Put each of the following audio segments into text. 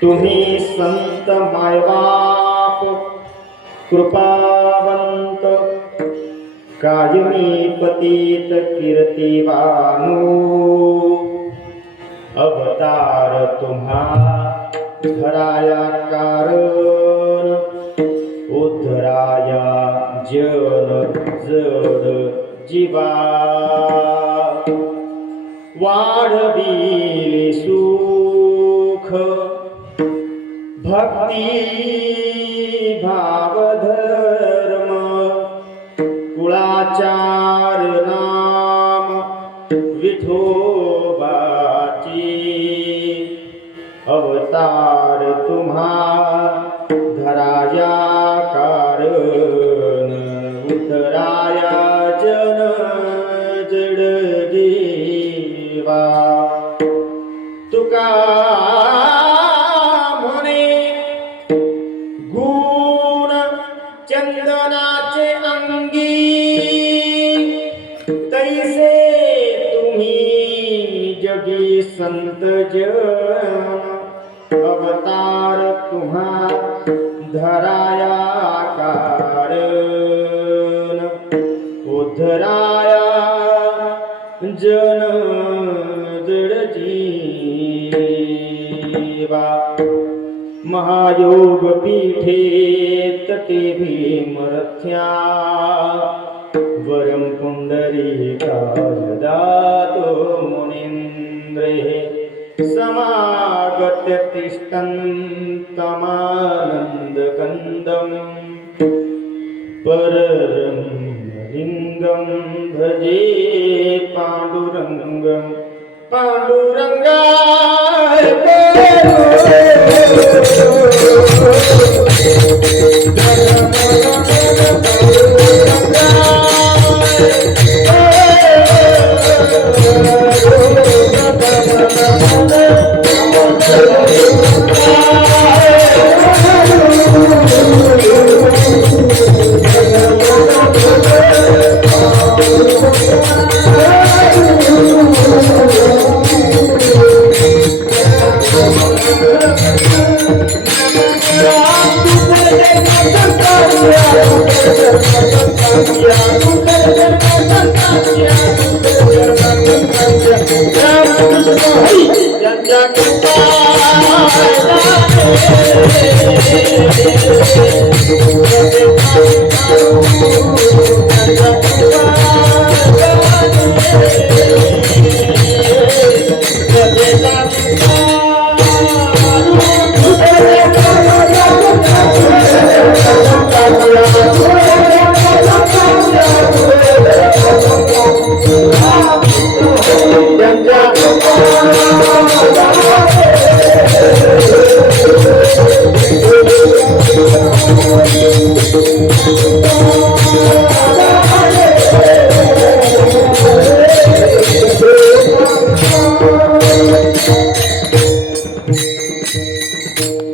तुम्ही संत मायबाप कृपावंत कायमी पतित कीर्तिवानो अवतार तुम्हा धराया कारण उद्धराया जन जड जीवा वाढविले सुख भक्ती भाव धर्म कुळाचार नाम विठोबाची अवतार तुम्हा धराया कारण उतराया जन जड जीवा तुका चंदनाचे अंगी तैसे तुम्ही जगी संत जन अवतार तुम्हा धराया कारण उद्धराया जन जड जीवा महायोग पीठे तटे भीमरथ्या वरम पुंडरीकाय दातो मुनीन्द्रे समागत्य तिष्ठन्तमानन्दकन्दं पररलिङ्गं भजे पाण्डुरङ्गं पाण्डुरङ्गाय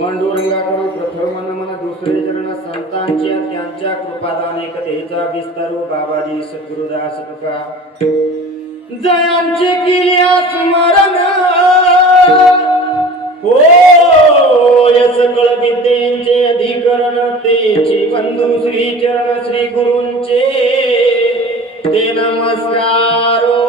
पांडुरंगाकडे प्रथम मन दुसरे चरण संतांच्या त्यांच्या कृपादाने कथेचा विस्तारू बाबाजी सद्गुरुदास तुका जयांचे केल्या स्मरण हो सकळ विद्येचे अधिकरण तेची बंधू श्री चरण श्री गुरूंचे ते नमस्कारो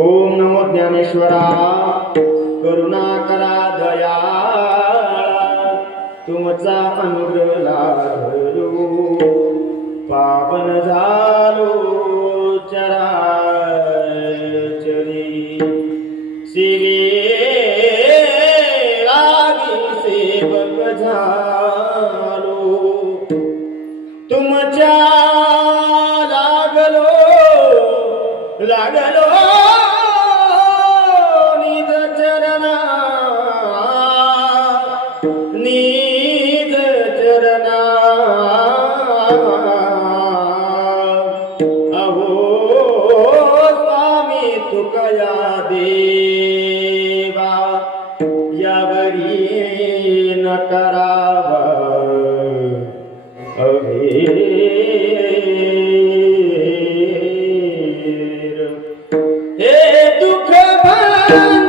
ओम नमो ज्ञानेश्वरा करुणा करा दयाळा तुमचा अनुग्रह लाभलो पावन झालो चराचरी सेवे लागी सेवक झालो तुमच्या लागलो निज चरणा अहो स्वामी तुकया देवा यावरी न करावा अभेर हे दुःख भंजन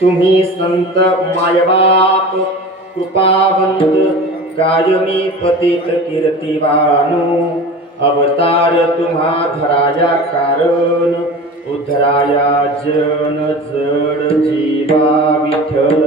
तुम्ही संत मायबाप कृपावंत कायमी पतित कीर्तिवानो अवतार तुम्हा धराया कारण उद्धराया जन जड जीवा विठ्ठल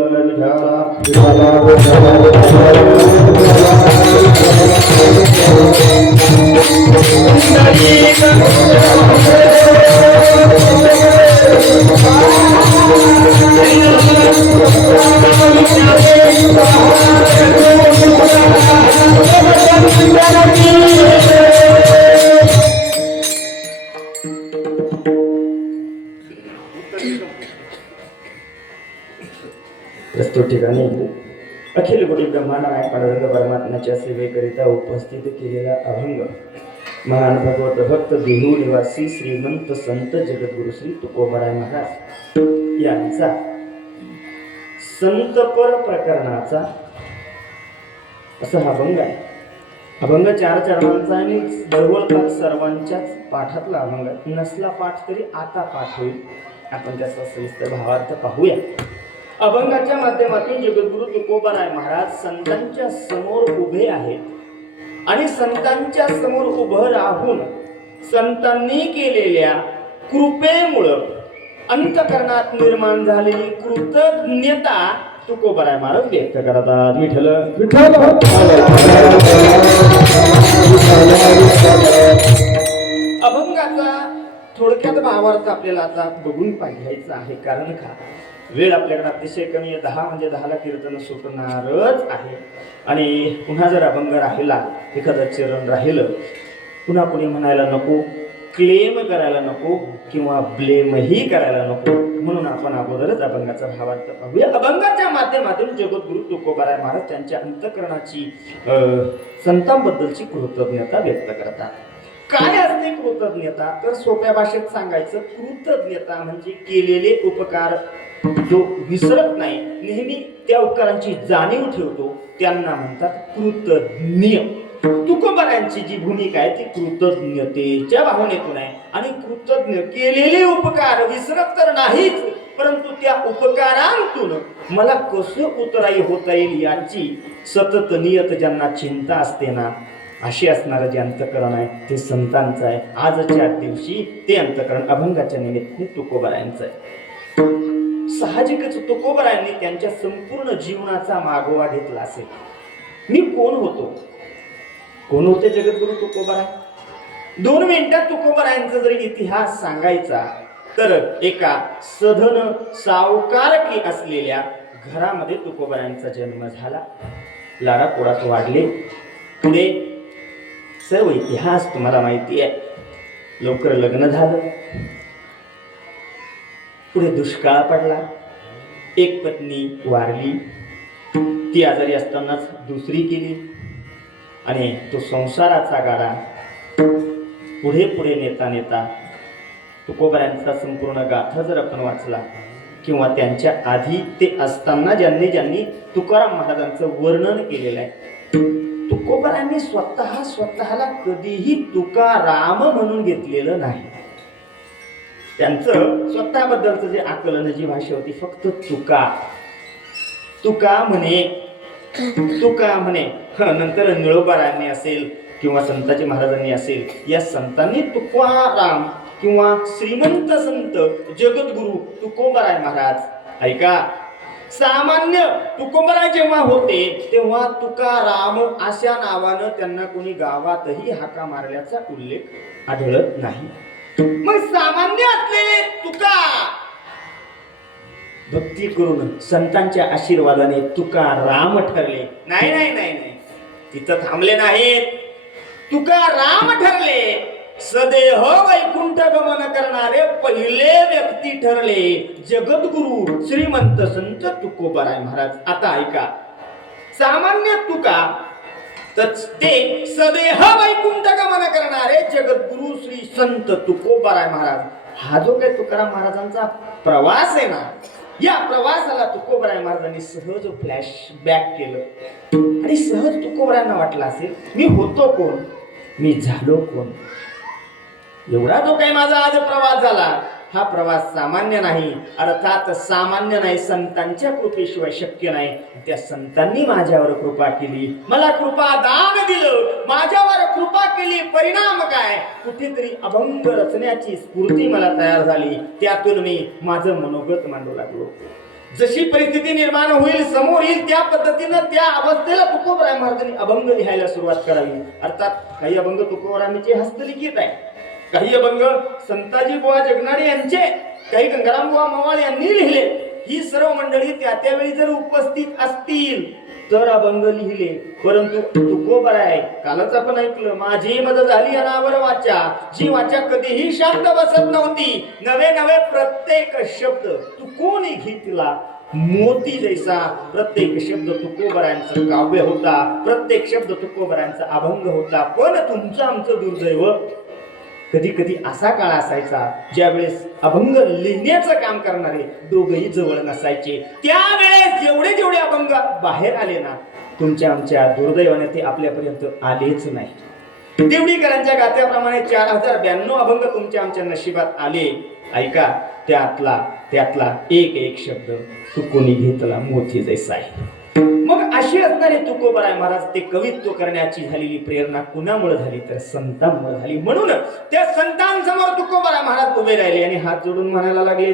प्रस्तुत ठिकाणी अखिल कोटी ब्रह्मांड नायक पांडुरंग परमात्म्याच्या सेवेकरिता उपस्थित केलेला अभंग महान भगवत भक्त देहू निवासी श्रीमंत संत जगद्गुरु श्री तुकोबाराय महाराज यांचा संतपर प्रकरणाचा असा हा अभंग आहे. अभंग 4 चरणांचा आणि जवळपास सर्वांच्याच पाठातला अभंग आहे. नसला पाठ तरी आता पाठ होईल. आपण त्याचा सविस्तर भावार्थ पाहूया. अभंगाच्या माध्यमातून जगद्गुरु तुकोबाराय महाराज संतांच्या समोर उभे आहेत आणि संतांच्या समोर उभं राहून संतांनी केलेल्या कृपेमुळं अंतकरणात निर्माण झालेली कृतज्ञता तुकोबाराय महाराज व्यक्त करतात. विठ्ठल विठ्ठल. अभंगाचा थोडक्यात भावार्थ आपल्याला आता बघून पाहायचा आहे. कारण का वेळ आपल्याकडे अतिशय कमी आहे. 10 म्हणजे 10ला कीर्तन सुटणारच आहे. आणि पुन्हा जर अभंग राहिला, एखादं चरण राहिलं, पुन्हा कोणी म्हणायला नको क्लेम करायला नको किंवा ब्लेमही करायला नको. म्हणून आपण अगोदरच अभंगाचा भावार्थ पाहूया. अभंगाच्या माध्यमातून जगद्गुरु तुकोबाराय महाराज त्यांच्या अंतःकरणाची संतांबद्दलची कृतज्ञता व्यक्त करतात. काय असते कृतज्ञता? तर सोप्या भाषेत सांगायचं, कृतज्ञता म्हणजे केलेले उपकार जो विसरत नाही, नेहमी त्या उपकारांची जाणीव ठेवतो, त्यांना म्हणतात कृतज्ञ. तुकोबारायांची जी भूमिका आहे ती कृतज्ञतेच्या भावनेतून आहे. आणि कृतज्ञ, केलेले उपकार विसरत तर नाहीच, परंतु त्या उपकारांतून मला कसं उतराई होता येईल याची सतत नियत ज्यांना चिंता असते ना, असे असणारं जे अंतःकरण आहे ते संतांचं आहे. आजच्या दिवशी ते अंतःकरण अभंगाच्या निमित्ताने तुकोबारायांचं आहे. साहजिकच तुकोबारायांनी त्यांच्या संपूर्ण जीवनाचा मागोवा घेतला असेल. मी कोण होतो, कोण होते जगद्गुरु तुकोबाराय? 2 मिनिटात तुकोबारायांचा जर इतिहास सांगायचा तर एका सधन सावकारकी असलेल्या घरामध्ये तुकोबारायांचा जन्म झाला. लाडापोडात वाढले. पुढे सर्व इतिहास तुम्हाला माहिती आहे. लवकर लग्न झालं. पुढे दुष्काळ पडला. एक पत्नी वारली. ती आजारी असतानाच दुसरी केली. आणि तो संसाराचा गाडा पुढे पुढे नेता नेता तुकोबारायांचा संपूर्ण गाथा जर आपण वाचला किंवा त्यांच्या आधी ते असताना ज्यांनी ज्यांनी तुकाराम महाराजांचं वर्णन केलेलं आहे, तुकोबारायांनी स्वतःला कधीही तुकाराम म्हणून घेतलेलं नाही. त्यांचं स्वतःबद्दलचं जे आकलन, जी भाषा होती, फक्त तुका तुका म्हणे, तुका म्हणे. नंतर निळोबारायांनी असेल किंवा संताजी महाराजांनी असेल, या संतांनी तुकाराम किंवा श्रीमंत संत जगद्गुरु तुकोबाराय महाराज, ऐका, सामान्य तुकोबाराय जेव्हा होते तेव्हा तुकाराम अशा नावानं त्यांना कोणी गावातही हाका मारल्याचा उल्लेख आढळत नाही. मग सामान्य असलेले तुका भक्ती करून संतांच्या आशीर्वादाने तुकाराम ठरले. नाही नाही नाही नाही, तिथं थांबले नाहीत. तुकाराम ठरले. सदेह वैकुंठ गमन करणारे पहिले व्यक्ती ठरले जगद्गुरु श्रीमंत संत तुकोबाराय महाराज. आता ऐका, सामान्य तुका तर ते सदेह वैकुंठ गमन करणारे जगद्गुरु श्री संत तुकोबाराय महाराज. हा जो काही तुकाराम महाराजांचा प्रवास आहे ना, या प्रवासाला तुकोबाराय महाराजांनी सहज फ्लॅशबॅक केलं आणि सहज तुकोबारायांना वाटलं असेल, मी होतो कोण, मी झालो कोण. एवढा जो काही माझा आज प्रवास झाला, हा प्रवास सामान्य नाही. अर्थात सामान्य नाही, संतांच्या कृपेशिवाय शक्य नाही. त्या संतांनी माझ्यावर कृपा केली, मला कृपा दान दिलं, माझ्यावर कृपा केली. परिणाम काय? कुठेतरी अभंग रचण्याची स्फूर्ती मला तयार झाली. त्यातून मी माझं मनोगत मांडू लागलो. जशी परिस्थिती निर्माण होईल, समोर येईल, त्या पद्धतीनं त्या अवस्थेला तुकोबाराय महाराजांनी अभंग लिहायला सुरुवात करावी. अर्थात काही अभंग तुकोबारायांचे हस्तलिखित आहे, काही अभंग संताजी बुवा जगनाडे यांचे, काही गंगाराम बुवा मवाळ यांनी लिहिले. ही सर्व मंडळी त्या त्यावेळी जर उपस्थित असतील तर अभंग लिहिले. परंतु तुकोबाराय, कालच आपण ऐकलं, माझी मज झाली अनावर वाचा, जी वाचा कधीही शांत बसत नव्हती. नवे नवे प्रत्येक शब्द तुकोनी घेतला मोती जैसा. प्रत्येक शब्द तुकोबारायांचं काव्य होता, प्रत्येक शब्द तुकोबारायांचा अभंग होता. पण तुमचं आमचं दुर्दैव, कधी कधी असा काळ असायचा ज्यावेळेस अभंग लिहिण्याचं काम करणारे दोघंही जवळ नसायचे. त्यावेळेस जेवढे जेवढे अभंग बाहेर आले ना, तुमच्या आमच्या दुर्दैवाने ते आपल्यापर्यंत आलेच नाही. देवडीकरांच्या गात्याप्रमाणे 4092 अभंग तुमच्या आमच्या नशिबात आले. ऐका, त्यातला एक एक शब्द तुकोनी घेतला मोती जैसा आहे. मग अशी असणारे तुकोबाराय महाराज, ते कवित्व करण्याची झालेली प्रेरणा कुणामुळे झाली तर संतांमुळे झाली. म्हणून त्या संतांसमोर तुकोबाराय महाराज उभे राहिले आणि हात जोडून म्हणायला लागले,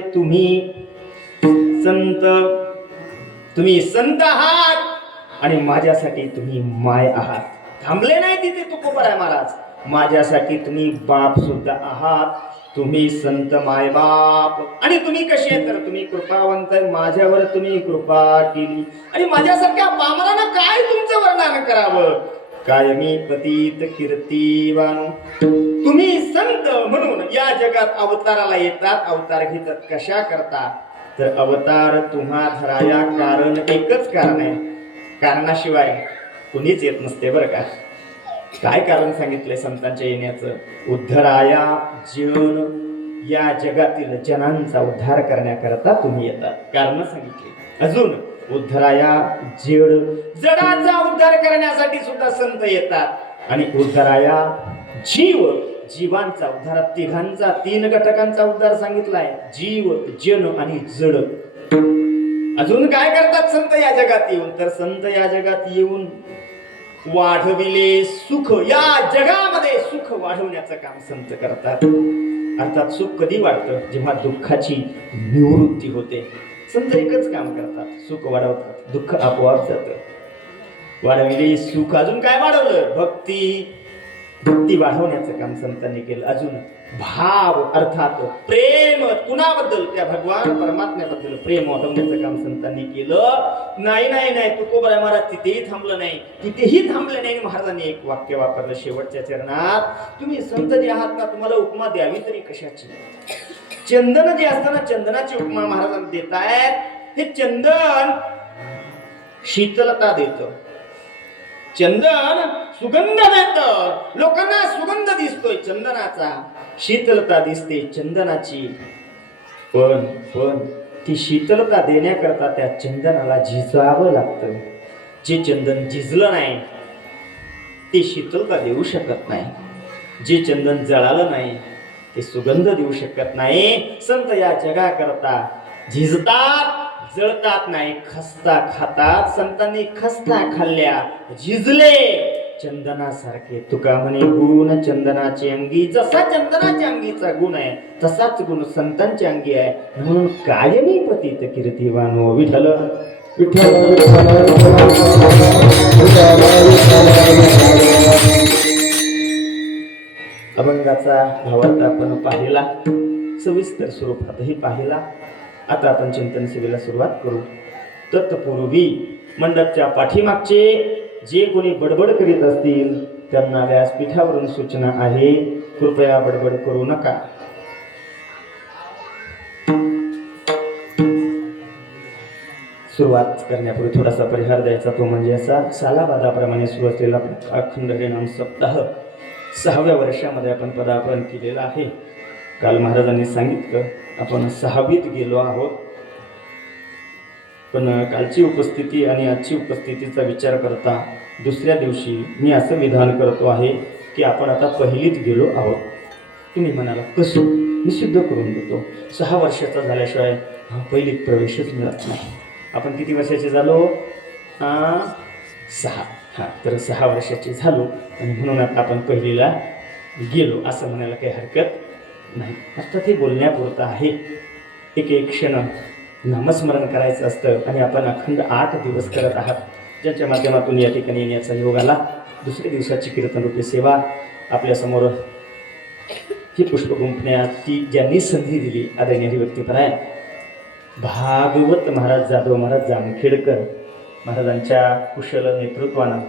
तुम्ही संत आहात आणि माझ्यासाठी तुम्ही माय आहात. थांबले नाही तिथे तुकोबाराय महाराज, माझ्यासाठी तुम्ही बाप सुद्धा आहात. तुम्ही संत माय बाप. आणि तुम्ही कसे आहे तर तुम्ही कृपावंत, माझ्यावर तुम्ही कृपा केली. आणि माझ्यासारख्या पामरानं काय तुमचं वर्णन करावं. कायमी पतित कीर्तिवान. तुम्ही संत म्हणून या जगात अवताराला येतात. अवतार घेतात कशा करता? तर अवतार तुम्हा धराया कारण एकच कारण आहे. कारणाशिवाय कुणीच येत नसते बरं का. काय कारण सांगितलंय संतांच्या येण्याचं? उद्धराया जन, या जगातील जनांचा उद्धार करण्याकरता तुम्ही येतात. कारण सांगितली. अजून उद्धराया जड, जडाचा उद्धार करण्यासाठी सुद्धा संत येतात. आणि उद्धराया जीव, जीवांचा उद्धार, तिघांचा, 3 घटकांचा उद्धार सांगितलाय. जीव, जन आणि जड. अजून काय करतात संत या जगात येऊन? तर संत या जगात येऊन वाढविले सुख. या जगामध्ये सुख वाढवण्याचं काम संत करतात. अर्थात सुख कधी वाढतं? जेव्हा दुःखाची निवृत्ती होते. संत एकच काम करतात, सुख वाढवतात, दुःख आपोआप जातं. वाढविले सुख. अजून काय वाढवलं? भक्ती. भक्ती वाढवण्याचं काम संतांनी केलं. अजून भाव, अर्थात प्रेम. कुणाबद्दल? त्या भगवान परमात्म्याबद्दल प्रेम वाढवण्याचं काम संतांनी केलं. नाही नाही नाही, तुकोबराय महाराज तिथेही थांबलं नाही, तिथेही थांबलं नाही. महाराजांनी एक वाक्य वापरलं शेवटच्या चरणात. तुम्ही संत जे आहात ना, तुम्हाला उपमा द्यावी तरी कशाची? चंदन जे असतं ना, चंदनाची उपमा महाराजांना देतायत. हे चंदन शीतलता देतं. चंदन सुगंध देतं. लोकांना सुगंध दिसतोय चंदनाचा, शीतलता दिसते चंदनाची. पण ती शीतलता देण्याकरता त्या चंदनाला झिजावं लागतं. जे चंदन झिजलं नाही ते शीतलता देऊ शकत नाही. जे चंदन जळालं नाही ते सुगंध देऊ शकत नाही. संत या जगाकरता झिजतात, जळतात नाही, खस्ता खातात. संतांनी खस्ता खाल्ल्या, झिजले चंदनासारखे. तुका म्हणे गुण चंदनाचे अंगी. जसा चंदनाच्या अंगीचा गुण आहे तसाच गुण संतांच्या अंगी आहे. म्हणून कायमी पतित कीर्तिवान. विठ्ठल विठ्ठल. अभंगाचा भावार्थ आपण पाहिला, सविस्तर स्वरूपातही पाहिला. आता आपण चिंतन सेवेला सुरुवात करू. तत्पूर्वी मंडपच्या पाठीमागचे जे कोणी बडबड करीत असतील त्यांना व्यासपीठावरून सूचना आहे, कृपया बडबड करू नका. सुरुवात करण्यापूर्वी थोडासा परिहार द्यायचा, तो म्हणजे असा. सालाबादाप्रमाणे सुरू असलेला अखंड हरिनाम सप्ताह 6व्या वर्षामध्ये आपण पदार्पण केलेलं आहे. काल महाराजांनी सांगितलं आपण 6वीत गेलो आहोत. पण कालची उपस्थिती आणि आजची उपस्थितीचा विचार करता दुसऱ्या दिवशी मी असं विधान करतो आहे की आपण आता 1लीत गेलो आहोत. तुम्ही म्हणाला कसं? मी सिद्ध करून देतो. 6 वर्षाचा झाल्याशिवाय 1लीत प्रवेशच मिळत नाही. आपण किती वर्षाचे झालो? 6. तर 6 वर्षाचे झालो आणि म्हणून आता आपण 1लीला गेलो असं म्हणायला काही हरकत नाही. अर्थात हे बोलण्यापुरतं आहे. एक क्षण नामस्मरण करायचं असतं आणि आपण अखंड 8 दिवस करत आहात, ज्याच्या माध्यमातून या ठिकाणी येण्याचा योग आला. दुसऱ्या दिवसाची कीर्तनरूपी सेवा आपल्यासमोर ही पुष्प गुंफण्याची ज्यांनी संधी दिली आदरणीय हरिभक्तीपरायण भागवत महाराज जाधव महाराज जामखेडकर महाराजांच्या कुशल नेतृत्वानं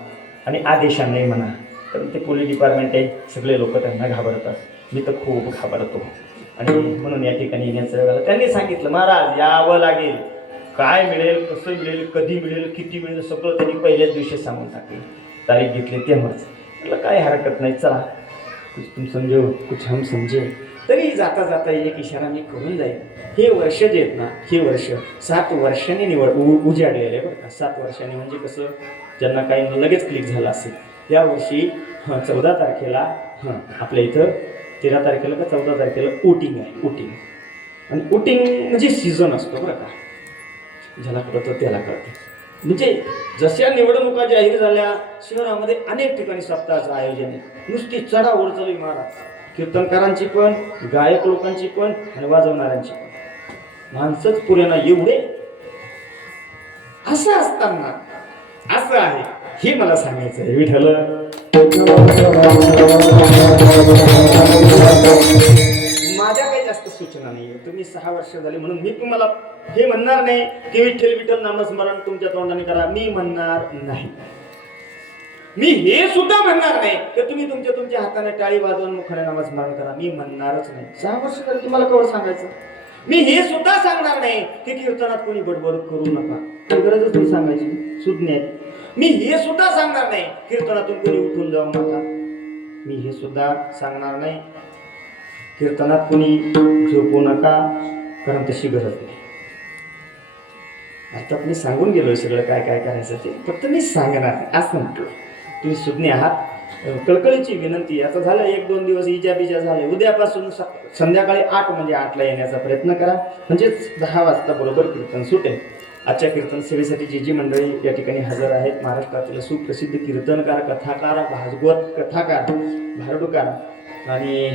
आणि आदेशाने म्हणा, कारण ते पोलीस डिपार्टमेंट आहे, सगळे लोक त्यांना घाबरतात. मी तर खूप घाबरतो आणि म्हणून या ठिकाणी येण्याचं झालं. त्यांनी सांगितलं महाराज यावं लागेल, काय मिळेल, कसं मिळेल, कधी मिळेल, किती मिळेल, सगळं त्यांनी पहिल्याच दिवशी सांगून टाकले. तारीख घेतली तेव्हाच. म्हटलं काय हरकत नाही, चला कुछ तुम समजो कुछ हम समजे. तरी जाता जाता एक इशारा मी करून जाईल. हे वर्ष जे आहेत ना, हे वर्ष 7 वर्षांनी उजाडलेलं आहे बरं का. 7 वर्षांनी म्हणजे कसं, ज्यांना काही लगेच क्लिक झालं असेल. यावर्षी 14 तारखेला आपल्या इथं 13 तारखेला का 14 तारखेला वोटिंग आहे. वोटिंग आणि वोटिंग म्हणजे सीझन असतो बरं का. ज्याला कळतं त्याला कळतं. म्हणजे जशा निवडणुका जाहीर झाल्या शहरामध्ये अनेक ठिकाणी सप्ताहाचं आयोजन आहे. नुसती चढाओढ चालू आहे महाराज. कीर्तनकारांची पण, गायक लोकांची पण आणि वाजवणाऱ्यांची पण. माणसंच पुरेना एवढे. असं असताना असं आहे हे मला सांगायचं आहे. विठ्ठल माझ्या काही जास्त सूचना नाही. तुम्ही 6 वर्ष झाले म्हणून मी तुम्हाला हे म्हणणार नाही की विठ्ठल विठ्ठल नामस्मरण तुमच्या तोंडाने करा. मी म्हणणार नाही. मी हे सुद्धा म्हणणार नाही की तुम्ही तुमच्या हाताने टाळी वाजवून मुखाने नामस्मरण करा, मी म्हणणारच नाही. 6 वर्ष तरी तुम्हाला कवर सांगायचं. मी हे सुद्धा सांगणार नाही की कीर्तनात कोणी बडबड करू नका, काही गरजच नाही सांगायची, सुज्ञ आहेत. मी हे सुद्धा सांगणार नाही कीर्तनातून कोणी उठून जाऊ नका. मी हे सुद्धा सांगणार नाही कीर्तनात कोणी झोपू नका, कारण तशी गरज नाही. आता मी सांगून गेलोय सगळं काय काय करायचं ते, फक्त मी सांगणार असं म्हटलं. तुम्ही सुज्ञ आहात, कळकळीची विनंती. आता झालं 1-2 दिवस इजा बिजा झाले, उद्यापासून संध्याकाळी 8 म्हणजे 8ला येण्याचा प्रयत्न करा, म्हणजेच 10 वाजता बरोबर कीर्तन सुटेल. आजच्या कीर्तन सेवेसाठी जी मंडळी या ठिकाणी हजर आहेत, महाराष्ट्रातील सुप्रसिद्ध कीर्तनकार, कथाकार, भागवत कथाकार, भारडूकार आणि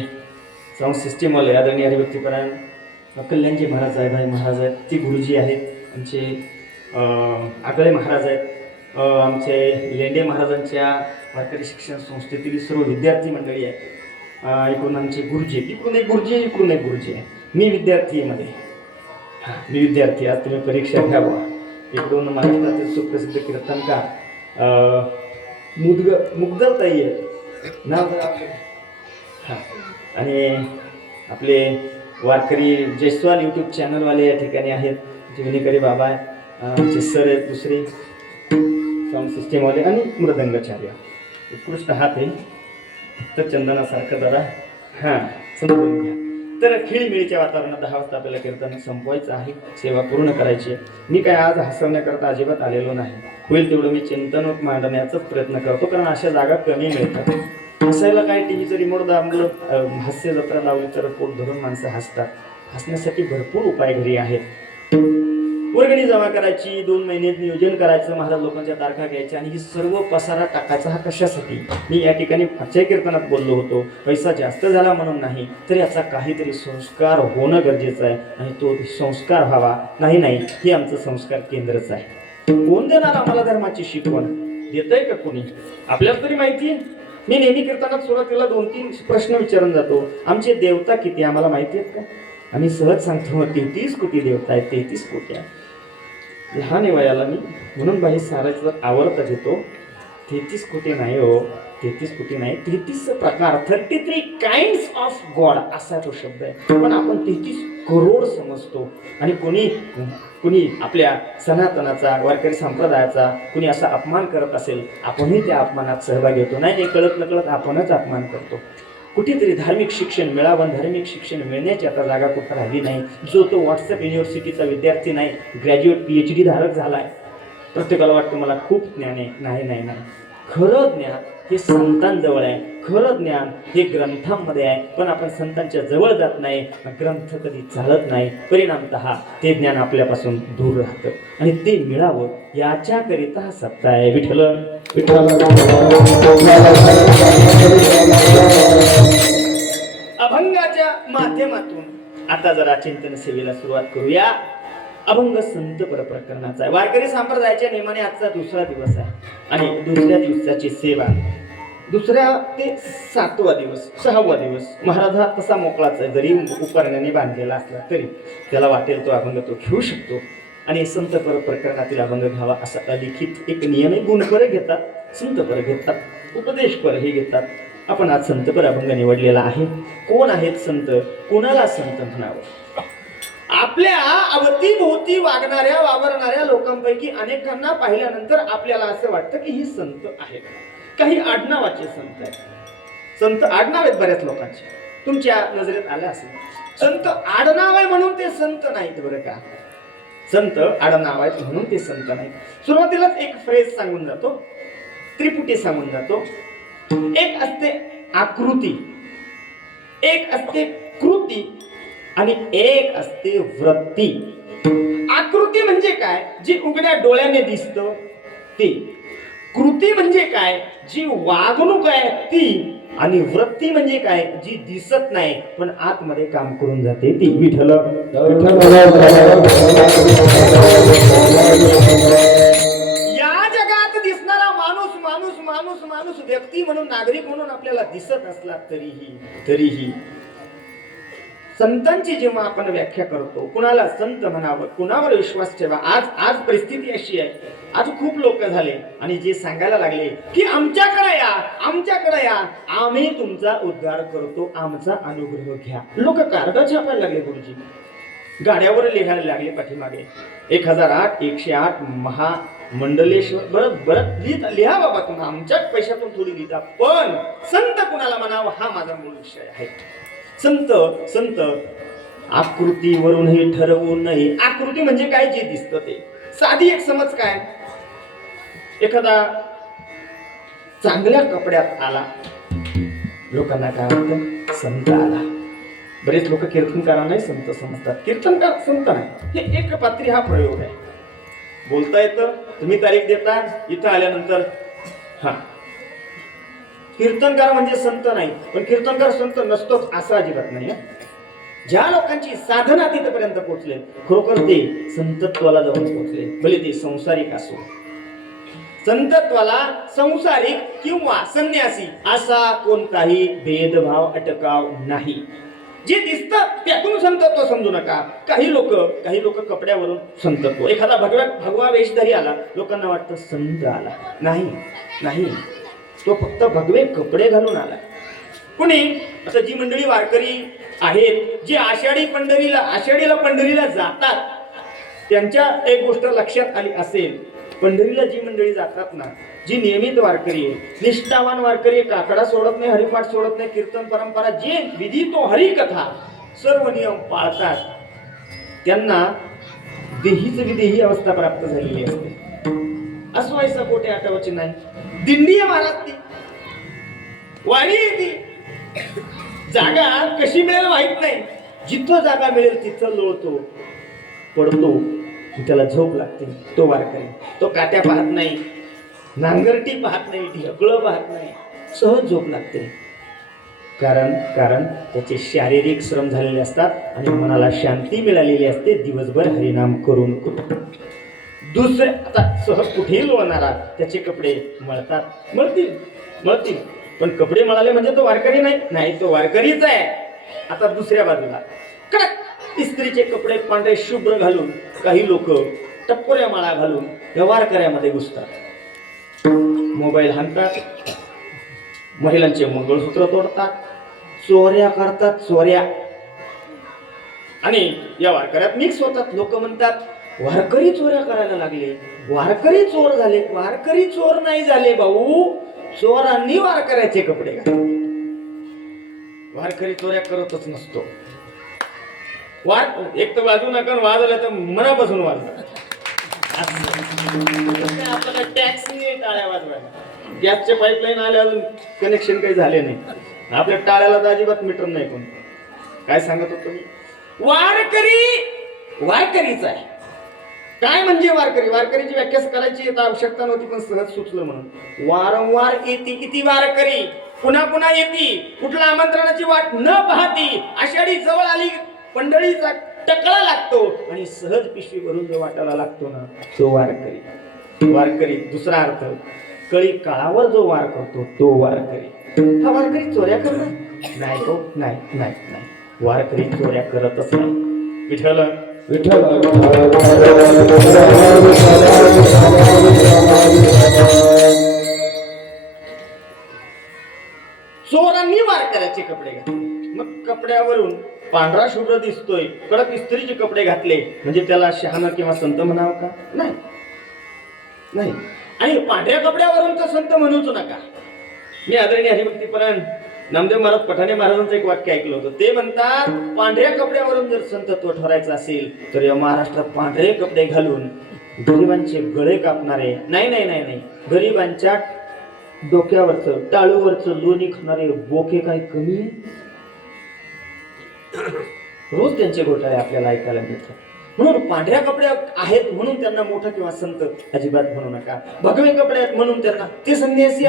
साऊंड सिस्टीमवाले आदरणीय हरिभक्तीपरायण कल्याणजी महाराज भाई महाराज आहेत, ते गुरुजी आहेत. आमचे आगळे महाराज आहेत, आमचे लेंडे महाराजांच्या वारकरी शिक्षण संस्थेतील सर्व विद्यार्थी मंडळी आहेत. इकडून आमचे गुरुजी, इकडून एक गुरुजी, इकडून एक गुरुजी आहे. मी विद्यार्थी आहे मध्ये, मी विद्यार्थी. आज तुम्ही परीक्षा घ्यावा. इकडून महाराष्ट्रातील सुप्रसिद्ध कीर्तनकार मुग्धलताई आहेत, नाव हां, आणि आपले वारकरी जयस्वाल यूट्यूब चॅनलवाले या ठिकाणी आहेत, विनेकरी बाबा आहेत, आमचे सर आहेत दुसरे साऊंड सिस्टीमवाले आणि मृदंगाचार्य. उत्कृष्ट हात आहे, फक्त चंदनासारखं जरा हां समजून घ्या. तर खिळीमिळीच्या वातावरणात 10 वाजता आपल्याला कीर्तन संपवायचं आहे, सेवा पूर्ण करायची आहे. मी काय आज हसवण्याकरता अजिबात आलेलो नाही, होईल तेवढं मी चिंतन मांडण्याचाच प्रयत्न करतो, कारण अशा जागा कमी मिळतात. हसायला काय टीव्हीचं रिमोट दाबलं, हास्य जत्रा लावली तर पोट धरून माणसं हसतात. हसण्यासाठी भरपूर उपाय घरी आहेत. वर्गणी जमा करायची, 2 महिने नियोजन करायचं, महाराज लोकांच्या तारखा घ्यायच्या आणि ही सर्व पसारा टाकायचा. हा कशासाठी? मी या ठिकाणी मागच्या कीर्तनात बोललो होतो, पैसा जास्त झाला म्हणून नाही, तर याचा काहीतरी संस्कार होणं गरजेचं आहे आणि तो संस्कार व्हावा. नाही, हे आमचं संस्कार केंद्रच आहे. कोण देणार आम्हाला धर्माची शिकवण? देतंय का कोणी? आपल्याला तरी माहिती आहे. मी नेहमी कीर्तनात सुरुवातीला 2-3 प्रश्न विचारून जातो. आमचे देवता किती आम्हाला माहिती आहेत का? आम्ही सहज सांगतो 33 कोटी देवता आहेत, 33 कोटी आहे. लहान वयाला मी म्हणून बाई सारायचं आवडता घेतो. 33 कोटी नाही हो, 33 कोटी नाही, 33 प्रकार, 33 काइंड्स ऑफ गॉड असा तो शब्द आहे. पण आपण 33 करोड समजतो. आणि कोणी आपल्या सनातनाचा, वारकरी संप्रदायाचा कोणी असा अपमान करत असेल, आपणही त्या अपमानात सहभागी होतो. नाही, कळत नकळत आपणच अपमान करतो. कुठेतरी धार्मिक शिक्षण मिळावं, धार्मिक शिक्षण मिळण्याची आता जागा कुठं राहिली नाही. जो तो व्हॉट्सअप युनिव्हर्सिटीचा विद्यार्थी नाही, ग्रॅज्युएट PhD धारक झाला आहे. प्रत्येकाला वाटतं मला खूप ज्ञान आहे. नाही, खरं ज्ञान हे संतांजवळ आहे, खरं ज्ञान हे ग्रंथांमध्ये आहे. पण आपण संतांच्या जवळ जात नाही, ग्रंथ कधी चालत नाही. परिणामतः ते ज्ञान आपल्यापासून दूर राहतं आणि ते मिळावं याच्याकरिता हा सप्ताह आहे. विठ्ठल अभंगाच्या माध्यमातून आता जरा चिंतन सेवेला सुरुवात करूया. अभंग संत परप्रकरणाचा आहे. वारकरी संप्रदायाच्या नियमाने आजचा 2रा दिवस आहे आणि 2ऱ्या दिवसाची सेवा 2ऱ्या ते 7वा दिवस, 6वा दिवस. महाराज हा तसा मोकळाच आहे, जरी उपकरणाने बांधलेला असला तरी त्याला वाटेल तो अभंग तो घेऊ शकतो. आणि संत परप्रकरणातील अभंग घ्यावा असा अलिखित एक नियम आहे. गुणपर घेतात, संतपर घेतात, उपदेशपर हे घेतात. आपण आज संतपर अभंग निवडलेला आहे. कोण आहेत संत? कोणाला संत म्हणावं? आपल्या अवतीभोवती वावरणाऱ्या लोकांपैकी अनेकांना पाहिल्यानंतर आपल्याला असं वाटतं की ही संत आहेत. काही आडनावाचे संत आहेत. संत आडनाव आहेत बऱ्याच लोकांचे, तुमच्या नजरेत आलं असेल. संत आडनाव आहे म्हणून ते संत नाहीत बरं का. संत आडनाव आहेत म्हणून ते संत नाहीत. सुरुवातीलाच एक फ्रेज सांगून जातो, त्रिपुटी सांगून जातो. एक असते आकृती, एक असते कृती आणि एक असते वृत्ती. आकृती म्हणजे काय? जी उघड्या डोळ्याने दिसतं ती. कृती म्हणजे काय? जी वागणूक आहे ती. आणि वृत्ती म्हणजे काय? जी दिसत नाही पण आतमध्ये काम करून जाते ती. विठ्ठल या जगात दिसणारा माणूस माणूस माणूस माणूस व्यक्ती म्हणून, नागरिक म्हणून आपल्याला दिसत असला तरीही संतांची जेव्हा आपण व्याख्या करतो, कुणाला संत म्हणावं, कुणावर विश्वास ठेवा. आज परिस्थिती अशी आहे आज खूप लोक झाले आणि जे सांगायला लागले की आमच्याकडे या आम्ही तुमचा उद्धार करतो, आमचा अनुग्रह घ्या. लोक कार्ड छापायला लागले गुरुजी, गाड्यावर लिहायला लागले पाठीमागे 1008 108 महामंडलेश्वर. बरं लिहा बाबा, तुम्ही आमच्या पैशातून थोडी लिहिता, पण संत कुणाला म्हणावं हा माझा मूळ विषय आहे. संत आकृतीवरून हे ठरवू नये. आकृती म्हणजे काय, जे दिसतं ते. साधी एक समज काय, एखादा चांगल्या कपड्यात आला, लोकांना काय वाटतं, संत आला. बरेच लोक कीर्तनकारांनाही संत समजतात, कीर्तनकार संत नाही. हे एक पात्री हा प्रयोग आहे. बोलता येतं, तुम्ही तारीख देता, इथं आल्यानंतर हा कीर्तनकार म्हणजे संत नाही. पण कीर्तनकार संत नसतोच असं अजिबात नाही. ज्या लोकांची साधना तिथपर्यंत पोहोचले, खरोखर ते संतत्वाला जाऊन पोहोचले, भले ते संसारिक असो. संतत्वाला संसारिक किंवा संन्यासी असा कोणताही भेदभाव अटकाव नाही. जे दिसतं त्यातून संतत्व समजू नका. काही लोक कपड्यावरून संतत्व, एखादा भगवा वेशधारी आला, लोकांना वाटतं संत आला. नाही, तो फक्त भगवे कपडे घालून आला. कुणी असं जी मंडळी वारकरी आहेत, जे आषाढीला पंढरीला जातात, त्यांच्या एक गोष्ट लक्षात आली असेल. पंढरीला जी मंडळी जातात ना, जी नियमित वारकरी आहे, निष्ठावान वारकरी, काकडा सोडत नाही, हरिपाठ सोडत नाही, कीर्तन परंपरा, जे विधी तो हरिकथा सर्व नियम पाळतात, त्यांना देहीच विदेही अवस्था प्राप्त झालेली असते. असं व्हायचं पोटे आठवायचे नाही. दिंडी महाराज ती वारी ती जागा कशी मिळेल माहित नाही. जिथं जागा मिळेल तिथं लोळतो, पडतो, त्याला झोप लागते. तो वारकरी, तो काट्या पाहत नाही, नांगरटी पाहत नाही, ढेकळं पाहत नाही, सहज झोप लागते. कारण त्याचे शारीरिक श्रम झालेले असतात आणि मनाला शांती मिळालेली असते दिवसभर हरिनाम करून. दुसरे आता सहज कुठेही लोळणारा, त्याचे कपडे मळतील, पण कपडे मळाले म्हणजे तो वारकरी नाही, तो वारकरीच आहे. आता दुसऱ्या बाजूला कडक इस्त्रीचे कपडे पांढरे शुभ्र घालून काही लोक टप्पोऱ्या माळा घालून या वारकऱ्यामध्ये घुसतात. मोबाईल हाणतात, महिलांचे मंगळसूत्र तोडतात, चोऱ्या करतात, चोऱ्या, आणि या वारकऱ्यात मिक्स होतात. लोक म्हणतात वारकरी चोऱ्या करायला लागले, वारकरी चोर झाले. वारकरी चोर नाही झाले भाऊ, चोरांनी वारकऱ्याचे कपडे घातले. वारकरी चोऱ्या करतच नसतो. एक तर वाजू नका, वाजवलं तर मनापासून वाजवा. आपल्याला टॅक्स नाही टाळ्या वाजवायला. गॅसचे पाईपलाईन आले, अजून कनेक्शन काही झाले नाही. आपल्या टाळ्याला तर अजिबात मीटर नाही. कोण काय सांगत होतो मी? वारकरीच आहे. काय म्हणजे वारकरी? वारकरीची व्याख्या करायची आवश्यकता नव्हती, पण सहज सुचलं म्हणून. वारंवार येती किती वारकरी, पुन्हा येती, कुठल्या आमंत्रणाची वाट न पाहती, आषाढी जवळ आली, पंढरीचा टकला लागतो आणि सहज पिशवी भरून जो वाटायला लागतो ना, तो वारकरी. दुसरा अर्थ, कळी काळावर जो वार करतो तो वारकरी. हा वारकरी चोऱ्या करणार नाही, तो नाही. वारकरी चोऱ्या करतच नाही. विठ्ठल चोरांनी वारकऱ्याचे कपडे घातले. मग कपड्यावरून पांढरा शुभ्र दिसतोय, कडक इस्त्रीचे कपडे घातले म्हणजे त्याला शहाणा किंवा संत म्हणावं का? नाही. आणि पांढऱ्या कपड्यावरून तर संत म्हणूच नका. मी आदरणीय हरिभक्तीपरायण नामदेव महाराज पठाणे महाराजांचं एक वाक्य ऐकलं होतं. ते म्हणतात, पांढऱ्या कपड्यावरून जर संतत्व ठरायचं असेल तर या महाराष्ट्रात पांढरे कपडे घालून गरिबांचे गळे कापणारे, नाही, गरिबांच्या डोक्यावरचं टाळूवरचं लोणी खाणारे बोके काय कमी आहे? रोज त्यांचे घोटाळे आपल्याला ऐकायला मिळतात. म्हणून पांढऱ्या कपडे आहेत म्हणून त्यांना मोठा किंवा संत अजिबात म्हणू नका. भगवे कपडे आहेत म्हणून त्यांना ते संन्यासी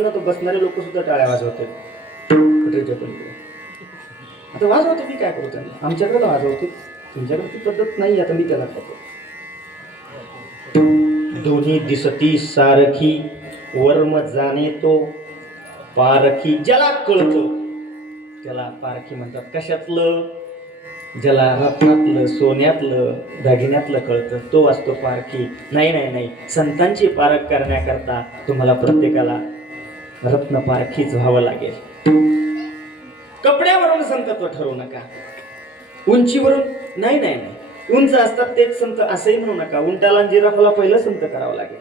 गेलो ना, तो बसणारे लोक सुद्धा टाळ्या वाजवते पटरीच्या पलीकडे. आता वाजवते, मी काय करू त्यांना, आमच्याकडे तर वाजवते, तुमच्याकडे ती पद्धत नाही. आता मी त्याला खातो. दोन्ही दिसती सारखी, वर्म जाणे तो पारखी. ज्याला कळतो त्याला पारखी म्हणतात. कशातलं? ज्याला रत्नातलं, सोन्यातलं, दागिन्यातलं कळतं तो असतो पारखी. नाही नाही नाही, संतांची पारख करण्याकरता तुम्हाला प्रत्येकाला रत्न पारखीच व्हावं लागेल. कपड्यावरून संतत्व ठरवू नका, उंचीवरून. नाही नाही नाही, उंच असतात तेच संत असंही म्हणू नका. उंटाला जिराफाला पहिलं संत करावं लागेल.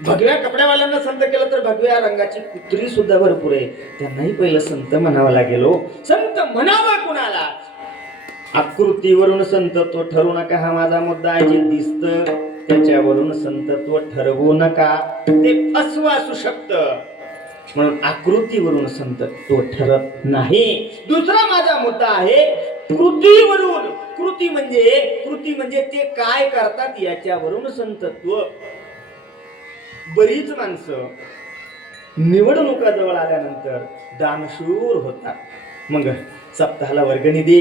भगव्या कपड्यावाल्यांना संत केलं तर भगव्या रंगाची कुत्री सुद्धा भरपूर आहे, त्यांनाही पहिलं संत म्हणावं लागेल. हो, संत म्हणावा कुणाला? आकृतीवरून संतत्व ठरवू नका, हा माझा मुद्दा आहे. जे दिसतं त्याच्यावरून संतत्व ठरवू नका, ते फसवं असू शकतं. म्हणून आकृतीवरून संतत्व ठरत नाही. दुसरा माझा मुद्दा आहे कृतीवरून. कृती म्हणजे ते काय करतात याच्यावरून संतत्व. बरीच माणसं निवडणुका जवळ आल्यानंतर दानशूर होतात. मग सप्ताहाला वर्गणी दे,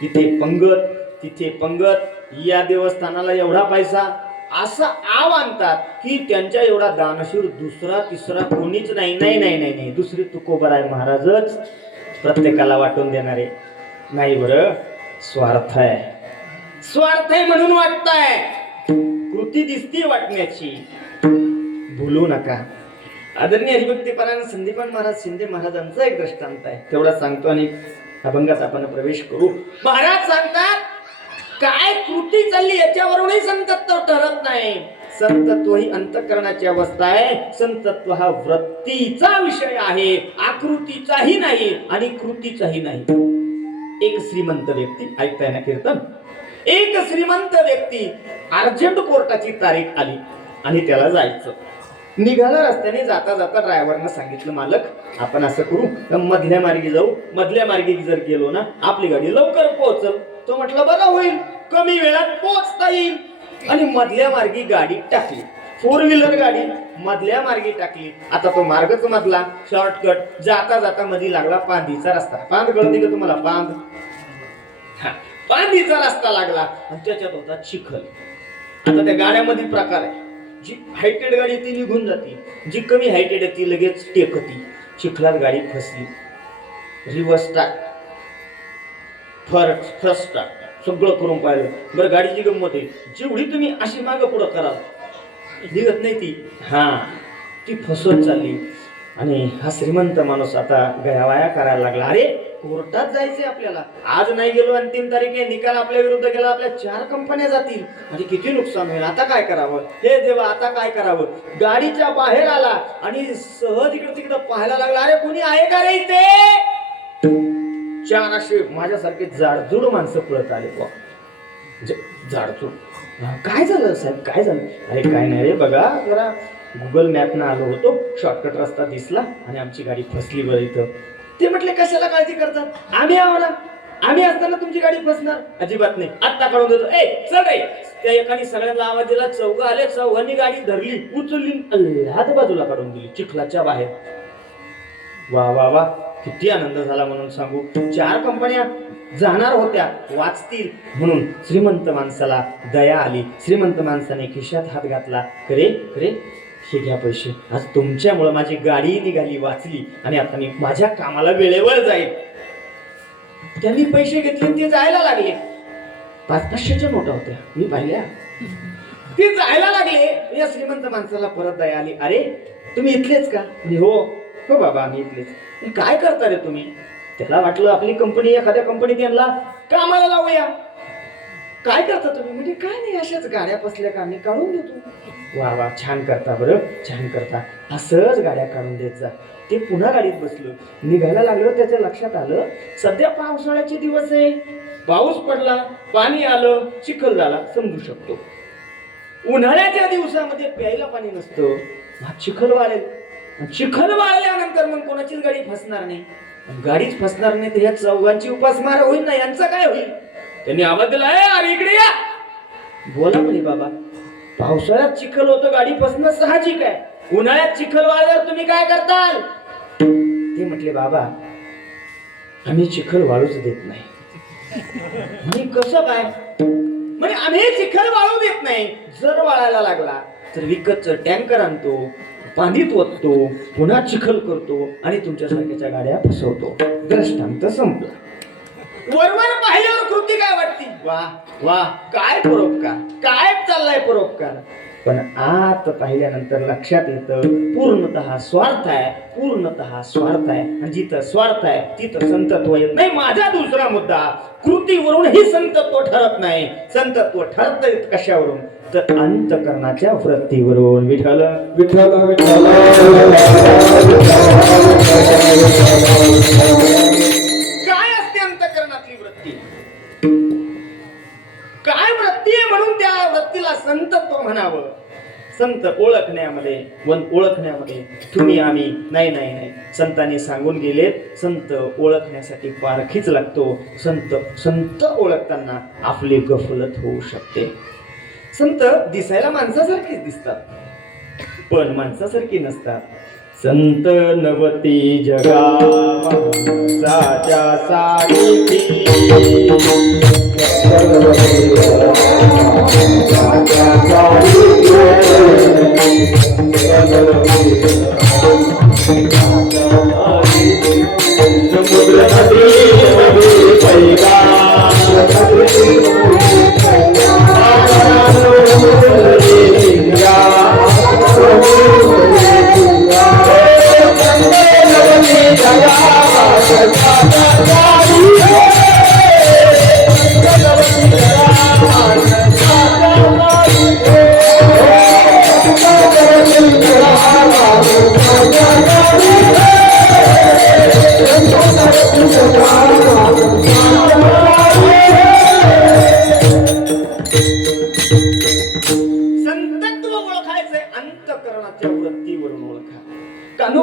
तिथे पंगत, तिथे पंगत, या देवस्थानाला एवढा पैसा, असं आव आणतात की त्यांच्या एवढा दानशूर दुसरा तिसरा कोणीच नाही. नाही नाही नाही नाही, दुसरी तुकोबराय महाराजच प्रत्येकाला वाटून देणारे नाही. बरं, स्वार्थ आहे, स्वार्थ आहे म्हणून वाटताय. कृती दिसती वाटण्याची, भूलू नका. आदरणीय हरिभक्तीपरायण संदीपान महाराज शिंदे महाराजांचा एक दृष्टांत आहे, तेवढा सांगतो आणि अभंगात आपण प्रवेश करू. महाराज सांगतात, काय कृती चालली याच्यावरूनही संतत्व ठरत नाही. संतत्व ही अंतःकरणाची अवस्था आहे. संतत्व हा वृत्तीचा विषय आहे, आकृतीचाही नाही आणि कृतीचाही नाही. एक श्रीमंत व्यक्ती, ऐकताय ना कीर्तन? एक श्रीमंत व्यक्ती, अर्जंट कोर्टाची तारीख आली आणि त्याला जायचं. निघाला. रस्त्याने जाता जाता ड्रायव्हरनं सांगितलं, मालक आपण असं करू, मधल्या मार्गी जाऊ. मधल्या मार्गी जर गेलो ना, आपली गाडी लवकर पोहोचल. तो म्हटलं बरं होईल, कमी वेळात पोहोचता येईल. आणि मधल्या मार्गी गाडी टाकली, 4 व्हीलर गाडी मधल्या मार्गी टाकली. आता तो मार्गच मधला, शॉर्टकट. जाता जाता मध्ये लागला पांदीचा रस्ता. पांद कळते का तुम्हाला? पांद, पांदीचा रस्ता लागला आणि त्याच्यात होता चिखल. आता त्या गाड्यामध्ये प्रकार आहे, जी हायटेड गाडी ती निघून जाते, जी कमी हायटेड आहे ती लगेच टेकती. चिखलात गाडी फसली. रिव्हर्स टाक, फर्स्ट टाक, सगळं करून पाहिलं. बरं, गाडीची गंमत आहे, जेवढी तुम्ही अशी मागं पुढं कराल निघत नाही ती. ती फसवत चालली. आणि हा श्रीमंत माणूस आता गयावाया करायला लागला. अरे, कोर्टात जायचंय आपल्याला, आज नाही गेलो, अंतिम तारीख आहे, निकाल आपल्या विरुद्ध गेला, आपल्या 4 कंपन्या जातील आणि किती नुकसान होईल. आता काय करावं? हे देवा, आता काय करावं? गाडीच्या बाहेर आला आणि सहज इकडे तिकडे पाहायला लागला. अरे, कोणी आहे का रे इथे? 4 असे माझ्यासारखे जाडजूड माणसं पळत आले. जाडजूड. काय झालं साहेब, काय झालं? अरे काय नाही रे, बघा जरा गुगल मॅपनं आलो होतो, शॉर्टकट रस्ता दिसला आणि आमची गाडी फसली बरं इथं. ते म्हटले कशाला काळजी करतात, आम्ही आहो ना, आम्ही असताना तुमची गाडी फसणार? अजिबात नाही, आत्ता काढून देतो. ए चल रे. त्या एकाने सगळ्यांना आवाज दिला, चौघं आले, चौघांनी गाडी धरली, उचलली, हात बाजूला काढून दिली चिखलाच्या बाहेर. वा वा वा, किती आनंद झाला म्हणून सांगू. 4 कंपन्या जाणार होत्या, वाचतील म्हणून श्रीमंत माणसाला दया आली. श्रीमंत माणसाने खिशात हात घातला. खरे खरे, हे घ्या पैसे, आज तुमच्यामुळे माझी गाडी निघाली, वाचली आणि आता मी माझ्या कामाला वेळेवर जाईल. त्यांनी पैसे घेतले, ते जायला लागले. 500-500च्या नोटा होत्या, मी पाहिल्या. ते जायला लागले. या श्रीमंत माणसाला परत दया आली. अरे, तुम्ही इथलेच का? हो हो बाबा, आम्ही इथलेच. काय करता रे तुम्ही? त्याला वाटलं आपली कंपनी एखाद्या कंपनीत यांना कामाला लावूया. काय करता तुम्ही? म्हणजे काय नाही, अशाच गाड्या फसल्या का आम्ही काढून देतो. वा वा, छान करता, बरं छान करता. असंच गाड्या काढून देत जा. ते पुन्हा गाडीत बसलो, निघायला लागलो. त्याच्या लक्षात आलं, सध्या पावसाळ्याचे दिवस आहे, पाऊस पडला, पाणी आलं, चिखल झाला, समजू शकतो. उन्हाळ्याच्या दिवसामध्ये प्यायला पाणी नसतं, चिखल वाळेल. चिखल वाळल्यानंतर मग कोणाचीच गाडी फसणार नाही. गाडीच फसणार नाही तर ह्या चौघांची उपासमार होईल ना, यांचा काय होईल? त्यांनी आवाज दिला, अरे इकडे या. बोला म्हणे बाबा. पावसाळ्यात चिखल होतं गाडीपासून साहजिक आहे, उन्हाळ्यात चिखल वाळल्यावर तुम्ही काय करताल? ते म्हटले बाबा आम्ही चिखल वाळूच देत नाही. म्हणे कसं काय? म्हणे आम्ही चिखल वाळू देत नाही, जर वाळायला लागला तर विकतचं टँकर आणतो, पाणीत ओततो, पुन्हा चिखल करतो आणि तुमच्यासारख्याच्या गाड्या फसवतो. दृष्टांत संपला. वरवर पाहिल्यावर कृती काय वाटती? वा वा काय परोपकार, काय चाललाय परोपकार. पण आत पाहिल्यानंतर लक्षात येतं पूर्णतः स्वार्थ आहे, पूर्णतः स्वार्थ आहे. आणि जिथं स्वार्थ आहे तिथं संतत्व येत नाही. माझा दुसरा मुद्दा, कृतीवरूनही संतत्व ठरत नाही. संतत्व ठरत कशावरून? तर अंतकरणाच्या वृत्तीवरून. विठ्ठल विठ्ठल विठ्ठल. काय असते अंतकरणातली वृत्ती? काय वृत्ती आहे म्हणून त्या वृत्तीला संतत्व म्हणावं? संत ओळखण्यामध्ये ओळखण्यामध्ये तुम्ही आम्ही नाही नाही नाही. संतांनी सांगून गेलेत संत ओळखण्यासाठी पारखीच लागतो. संत ओळखताना आपली गफलत होऊ शकते. संत दिसायला माणसासारखीच दिसतात पण माणसासारखी नसतात. संत नवती जगा माणसाच्या सारखी. समुद्र नदी पैगा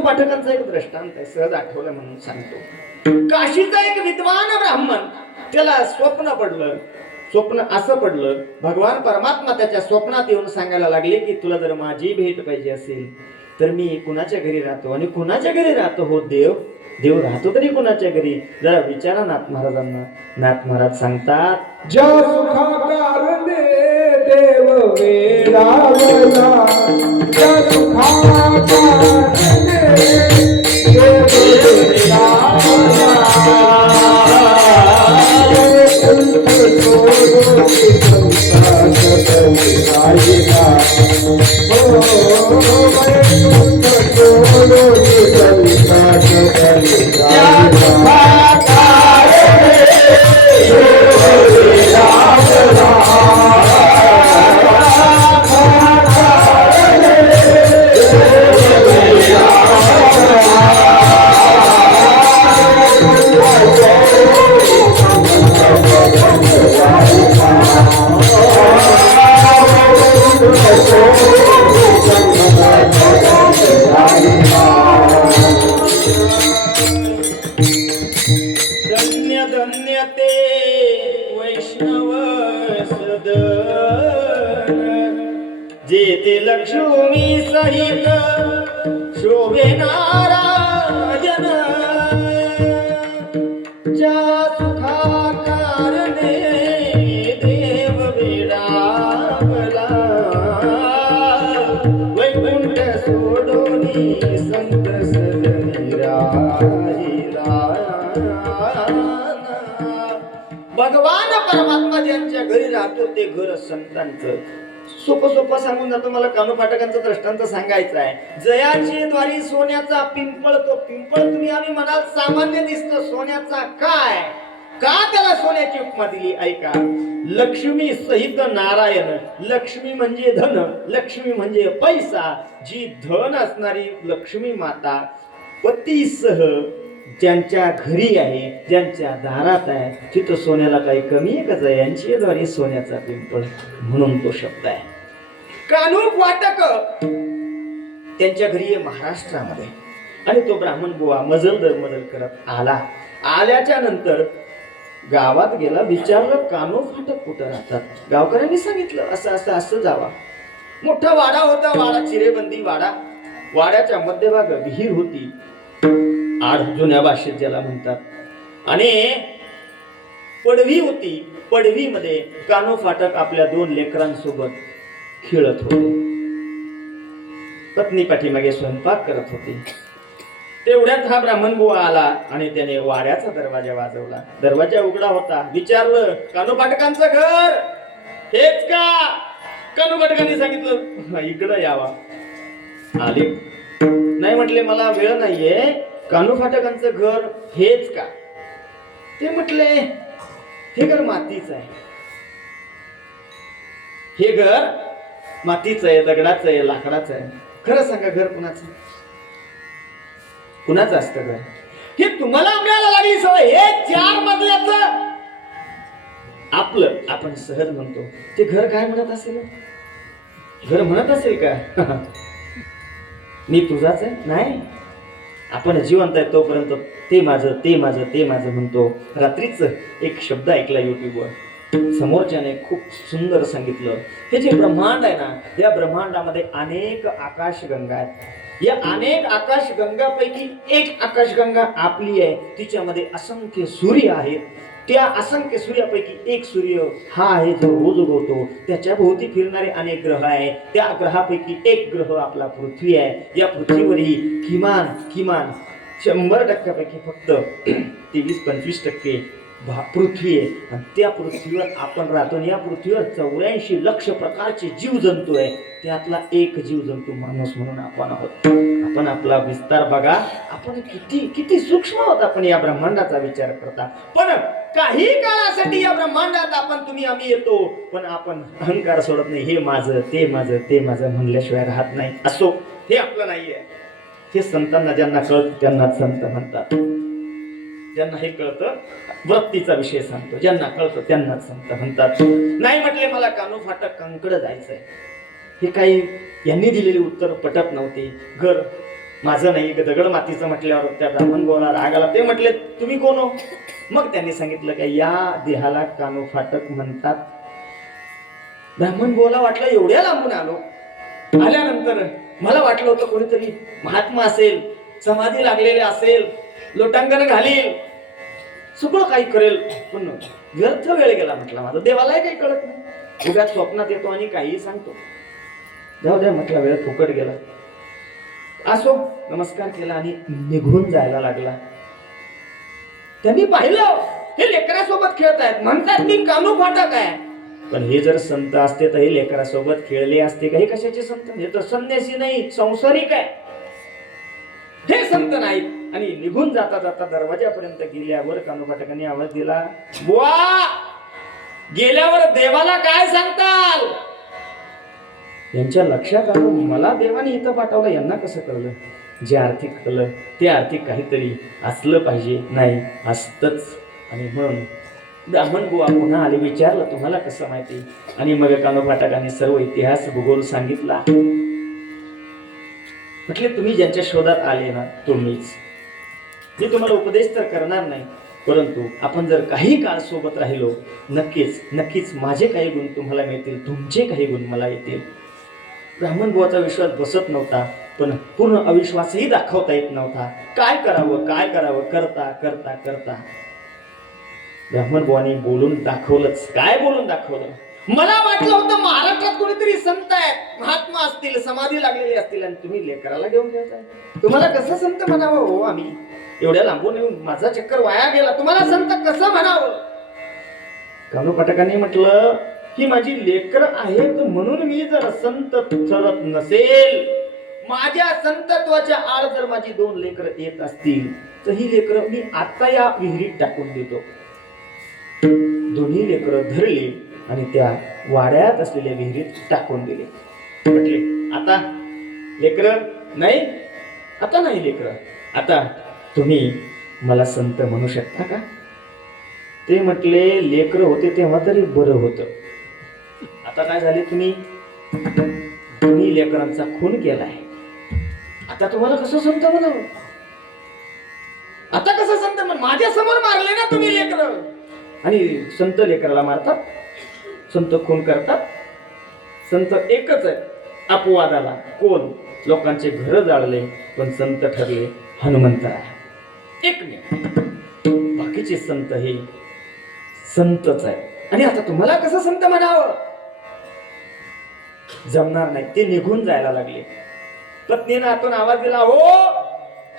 पाठकांचा एक दृष्टांत आहे, सहज आठवलं म्हणून सांगतो. काशीचा एक विद्वान ब्राह्मण, त्याला स्वप्न पडलं. स्वप्न असं पडलं, भगवान परमात्मा त्याच्या स्वप्नात येऊन सांगायला लागले की तुला जर माझी भेट पाहिजे असेल तर मी कुणाच्या घरी राहतो. आणि कुणाच्या घरी राहतो हो देव? देव राहतो तरी कुणाच्या घरी? जरा विचारा नाथ महाराजांना. नाथ महाराज सांगतात, ज्या सुखा कारणे देव वेडावला, ज्या सुखा कारणे देव वेडावला, जेते लक्ष्मी सहित शोभे नारायण, ज्या सुखा कारणे देव वेडावला, वैकुंठ सोडोनी संत सजनी राहिला. भगवान परमात्मा ज्यांच्या घरी राहतो ते घर संतांचं. सोपं सांगून जातो. मला कानोपाठकांचा दृष्टांत सांगायचा आहे. जयाची द्वारी सोन्याचा पिंपळ, तो पिंपळ तुम्ही आम्ही म्हणाल सामान्य दिसतो, सोन्याचा काय? का त्याला सोन्याची उपमा दिली? ऐका. लक्ष्मी सहित नारायण. लक्ष्मी म्हणजे धन, लक्ष्मी म्हणजे पैसा. जी धन असणारी लक्ष्मी माता पतीसह ज्यांच्या घरी आहे, ज्यांच्या दारात आहे, तिथं सोन्याला काही कमी आहे का? जयांची द्वारी सोन्याचा पिंपळ, म्हणून तो शब्द आहे. कानूप वाटक त्यांच्या घरी आहे महाराष्ट्रामध्ये. आणि तो ब्राह्मण बुवा मजल करत आला. आल्याच्या नंतर गावात गेला, विचारलं कानूप फाटक कुठं राहतात? गावकऱ्यांनी सांगितलं असं असं असं जावा. मोठा वाडा होता, वाडा चिरेबंदी वाडा. वाड्याच्या मध्यभाग विहीर होती, आड जुन्या भाषेत ज्याला म्हणतात, आणि पडवी होती. पडवीमध्ये कानो फाटक आपल्या 2 लेकरांसोबत खेळत होते. पत्नी पाठीमागे स्वयंपाक करत होती. तेवढ्यात हा ब्राह्मण बुवा आला आणि त्याने वाड्याचा दरवाजा वाजवला. दरवाजा उघडा होता. विचारलं, कानो फाटकांचं घर हेच का? कानो फाटकांनी सांगितलं, इकडं यावा. आले. नाही म्हटले, मला वेळ नाहीये. कानो फाटकांचं घर हेच का? ते म्हटले, हे घर मातीचं आहे. हे घर मातीचं आहे, दगडाचं आहे, लाकडाचं आहे. खरं सांगा, घर कुणाचं? कुणाचं असतं घर? हे तुम्हाला मिळायला लागली सवय. हे 4 मजल्याचं आपलं, आपण सहज म्हणतो. ते घर काय म्हणत असेल? घर म्हणत असेल का मी तुझाच आहे? नाही, आपण जिवंत आहे तोपर्यंत ते माझं, ते माझं, ते माझं म्हणतो. रात्रीच एक शब्द ऐकला युट्यूबवर. समोरच्याने खूप सुंदर सांगितलं, हे जे ब्रह्मांड आहे ना, या ब्रह्मांडामध्ये अनेक आकाशगंगा आहेत. या अनेक आकाशगंगापैकी एक आकाशगंगा आपली आहे. तिच्यामध्ये असंख्य सूर्य आहेत. त्या असंख्य सूर्यापैकी एक सूर्य हा आहे जो रोज उगवतो. त्याच्या भोवती फिरणारे अनेक ग्रह आहे. त्या ग्रहापैकी एक ग्रह आपला पृथ्वी आहे. या पृथ्वीवरही किमान 100% फक्त 23-25% पृथ्वी आहे. आणि त्या पृथ्वीवर आपण राहतो. या पृथ्वीवर 84 लक्ष प्रकारचे जीवजंतू आहे. त्यातला एक जीवजंतू माणूस म्हणून आपण आहोत. आपण आपला विस्तार बघा. आपण किती सूक्ष्म आहोत आपण या ब्रह्मांडाचा विचार करता. पण काही काळासाठी या ब्रह्मांडात आपण, तुम्ही, आम्ही येतो. पण आपण अहंकार सोडत नाही. हे माझं, ते माझं, ते माझं म्हणल्याशिवाय राहत नाही. असो, हे आपलं नाहीये. हे संतांना ज्यांना कळतं त्यांना संत म्हणतात. ज्यांना हे कळतं, वृत्तीचा विषय सांगतो, ज्यांना कळतं त्यांना संत म्हणतात. नाही म्हटले, मला कानो फाटकांकडे जायचंय. हे काही यांनी दिलेली उत्तर पटत नव्हती. घर माझं नाही, दगड मातीचं म्हटल्यावर त्या ब्राह्मण बुवाला राग आला. ते म्हटले, तुम्ही कोण हो? मग त्यांनी सांगितलं की या देहाला कानो फाटक म्हणतात. ब्राह्मण बुवाला वाटलं एवढ्या लांबून आलो. आल्यानंतर मला वाटलं होतं कोणीतरी महात्मा असेल, समाधी लागलेले असेल, लोटांगण घालील, सगळं काही करेल. पण व्यर्थ वेळ गेला म्हटलं माझा. देवालाही काही कळत नाही. उगाच स्वप्नात येतो आणि काही सांगतो. जाऊ द्या म्हटलं, वेळ फुकट गेला. असो, नमस्कार केला आणि निघून जायला लागला. त्यांनी पाहिलं, हे लेकरासोबत खेळत आहेत. म्हणतात मी कानो फाटक आहे. पण हे जर संत असते तर हे लेकरासोबत खेळले असते का? हे कशाचे संत? हे तर संन्यासी नाही, संसारिक आहे. हे संत नाहीत. आणि निघून जाता जाता दरवाजापर्यंत गेल्यावर कानो फाटकांनी आवाज दिला, बुवा, गेल्यावर देवाला काय सांगताल? यांच्या लक्षात आलं, मला देवाने इथं पाठवलं. यांना कसं कळलं? जे आर्थिक कळलं ते आर्थिक काहीतरी असलं पाहिजे. नाही, असतच. आणि म्हणून ब्राह्मण बुवा पुन्हा आले. विचारलं, तुम्हाला कसं माहिती? आणि मग कानो फाटकांनी सर्व इतिहास भूगोल सांगितला. म्हटले, तुम्ही ज्यांच्या शोधात आले ना, तुम्हीच. मी तुम्हाला उपदेश तर करणार नाही, परंतु आपण जर काही काळ सोबत राहिलो, नक्कीच माझे काही गुण तुम्हाला मिळतील, तुमचे काही गुण मला येतील. ब्राह्मण बुवाचा विश्वास बसत नव्हता, पण पूर्ण अविश्वासही दाखवता येत नव्हता. काय करावं करता ब्राह्मण बुवानी बोलून दाखवलंच. काय बोलून दाखवलं? मला वाटलं होतं महाराष्ट्रात कोणीतरी संत आहेत, महात्मा असतील, समाधी लागलेली असतील, आणि तुम्ही लेकराला घेऊन जाताय. तुम्हाला कसं संत म्हणावं हो? आम्ही एवढ्या लांबून येऊन माझा चक्कर वाया गेला. तुम्हाला संत कसं म्हणावं? कानो फाटकांनी म्हटलं, ही माझी लेकर आहेत म्हणून मी जर संत ठरत नसेल, माझ्या संतत्वाच्या आड जर माझी 2 लेकर येत असतील, तर ही लेकर मी आता या विहिरीत टाकून देतो. दोन्ही लेकर धरली आणि त्या वाड्यात असलेल्या विहिरीत टाकून दिले. म्हटले, आता लेकर नाही, आता नाही लेकर, आता तुम्ही मला संत म्हणू शकता का? ते म्हटले, लेकर होते तेव्हा तरी बरं होतं. आता काय झाले? तुम्ही लेकरांचा खून केलाय. आता तुम्हाला कसं संत म्हणावं? आता कसं संत म्हण? माझ्या समोर मारले ना तुम्ही लेकर. आणि संत लेकराला मारतात, संत खून करतात. संत एकच आहे, अपवाद आला. कोण? लोकांचे घर जाळले पण संत ठरले हनुमंतराय एकमेव. बाकीचे संत हे संतच आहे. आणि आता तुम्हाला कसं संत म्हणावं जमणार नाही. ते निघून जायला लागले. पत्नीने आतून आवाज दिला, हो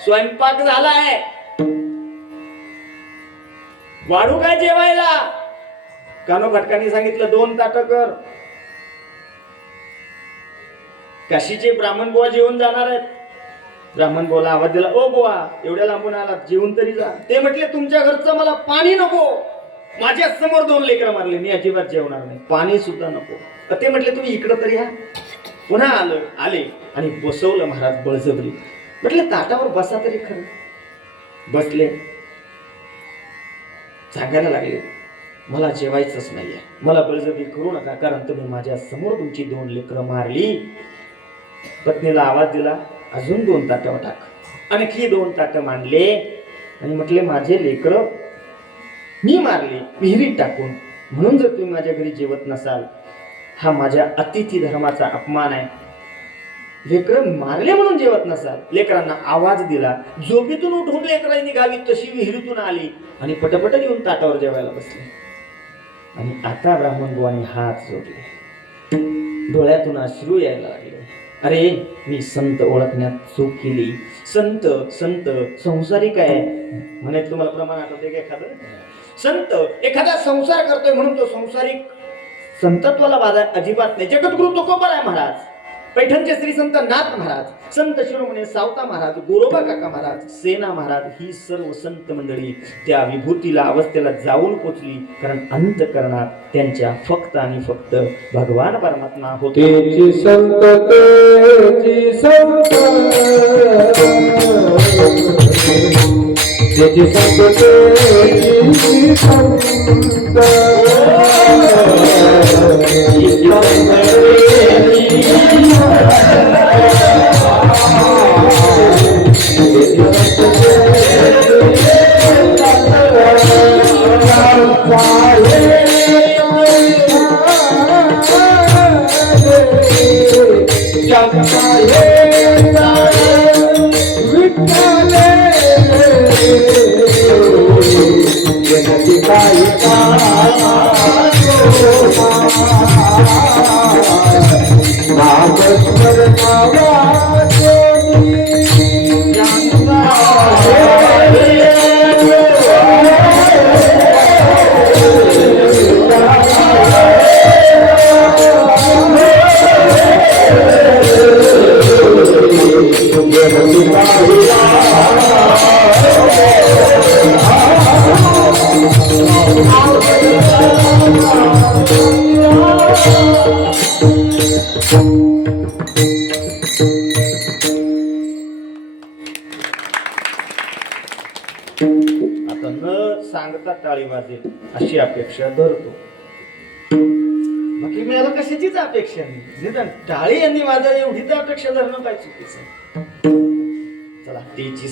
स्वयंपाक झालाय, वाढू काय जेवायला? कानो भटकांनी सांगितलं 2 ताटं कर. काशीचे ब्राह्मण बुवा जेवून जाणार आहेत. ब्राह्मण बुवाला आवाज दिला, ओ बुवा एवढ्या लांबून आला, जेवून तरी जा. ते म्हटले, तुमच्या घरचं मला पाणी नको, माझ्या समोर 2 लेकरं मारले, मी अजिबात जेवणार नाही, पाणी सुद्धा नको. ते म्हटले, तुम्ही इकडं तरी या. पुन्हा आले आणि बसवलं महाराज बळजबरी. म्हटलं ताटावर बसा तरी खरं. बसले. सांगायला लागले, मला जेवायचंच नाहीये, मला बळजबरी करू नका, कारण तुम्ही माझ्या समोर तुमची 2 लेकरं मारली. पत्नीला आवाज दिला, अजून 2 ताटं टाक. आणखी 2 ताटं मांडले आणि म्हटले, माझे लेकरं मी मारले विहिरीत टाकून, म्हणून जर तुम्ही माझ्या घरी जेवत नसाल, हा माझ्या अतिथी धर्माचा अपमान आहे. लेकरं मारले म्हणून जेवत नसाल. लेकरांना आवाज दिला. झोपेतून उठून लेकरं निघावी तशी विहिरीतून आली आणि पटपट येऊन ताटावर जेवायला बसले. आणि आता ब्राह्मण बुवांनी हात जोडले, डोळ्यातून अश्रू यायला लागले. अरे मी संत ओळखण्यात चूक केली. संत संत संसारिक आहे म्हणे. तुम्हाला प्रमाण आठवते का एखादं? संत एखादा संसार करतोय म्हणून तो संसारिक संतत्वाला बाधा अजिबात नाही. जगद्गुरु तुकोबर आहे महाराज, पैठणचे श्री संत नाथ महाराज, संत शिरोमणी सावता महाराज, गोरोबा काका महाराज, सेना महाराज, ही सर्व संत मंडळी त्या विभूतीला अवस्थेला जाऊन पोचली. कारण अंतःकरणात त्यांच्या फक्त आणि फक्त भगवान परमात्मा होते. तेची संत तेची संत तेची संत तेची संत आता न सांगता टाळी वाजेल अशी अपेक्षा धरतो. बाकी मी याला कशाचीच अपेक्षा नाही. निदान टाळी यांनी वाजावी एवढी तर अपेक्षा धरणं काय चुकीचं. चला, तेची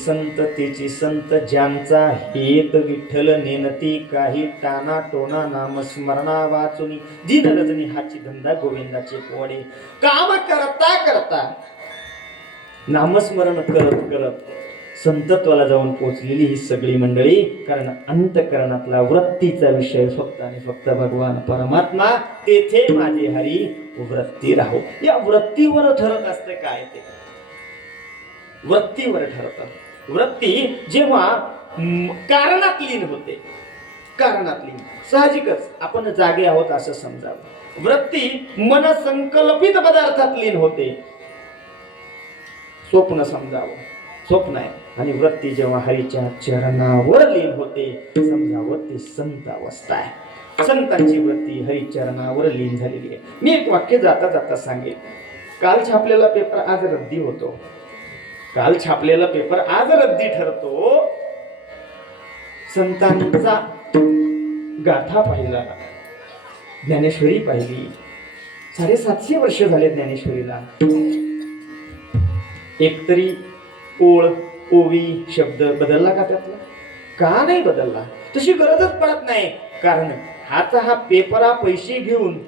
संत ज्यांचा हेत विठ्ठल नेनती, काही टाना टोना नामस्मरणा वाचुनी, दिन रजनी हाची धंदा गोविंदाचे पोवाडे. काम करता करता नामस्मरण करत करत संतत्वाला जाऊन पोचलेली ही सगळी मंडळी. कारण अंतःकरणातला वृत्तीचा विषय फक्त आणि फक्त भगवान परमात्मा. तेथे माझे हरी वृत्ती राहो. या वृत्तीवर ठरत असते काय ते. वृत्तीवर ठरत. वृत्ती जेव्हा कारणात लीन होते, कारणात लीन, साहजिकच आपण जागे आहोत असं समजावं. वृत्ती मन संकल्पित पदार्थात लीन होते, स्वप्न समजावं, स्वप्न आहे. आणि वृत्ती जेव्हा हरीच्या चरणावर लीन होते, समजावं ते संत अवस्था आहे. संतांची वृत्ती हरिचरणावर लीन झालेली आहे. मी एक वाक्य जाता जाता सांगेन. काल छापलेला पेपर आज रद्दी होतो. काल छापलेला पेपर आज रद्दी ठरतो. संतांचा गाथा पाहिला, ज्ञानेश्वरी पाहिली. 750 वर्ष झाले ज्ञानेश्वरीला. एकतरी ओळ, ओवी, शब्द बदलला का त्यातला? का नाही बदलला? तशी गरजच पडत नाही. कारण हा पेपर पैसे घेऊन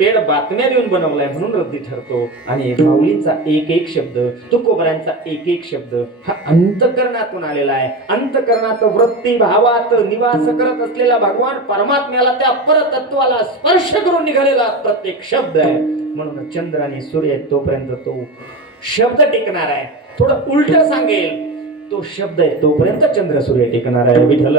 पेड बातम्या देऊन बनवलाय म्हणून रद्दी ठरतो. आणि माऊलींचा एक एक शब्द, तुकोबरांचा एक एक शब्द हा अंतकरणातून आलेला आहे. अंतकरणात वृत्ती भावात निवास करत असलेला भगवान परमात्म्याला, त्या परतत्वाला स्पर्श करून निघालेला प्रत्येक शब्द आहे. म्हणून चंद्र आणि सूर्य तोपर्यंत तो शब्द टिकणार आहे. थोडं उलट सांगेल, तो शब्द आहे तोपर्यंत चंद्र सूर्य टिकणार आहे. विठ्ठल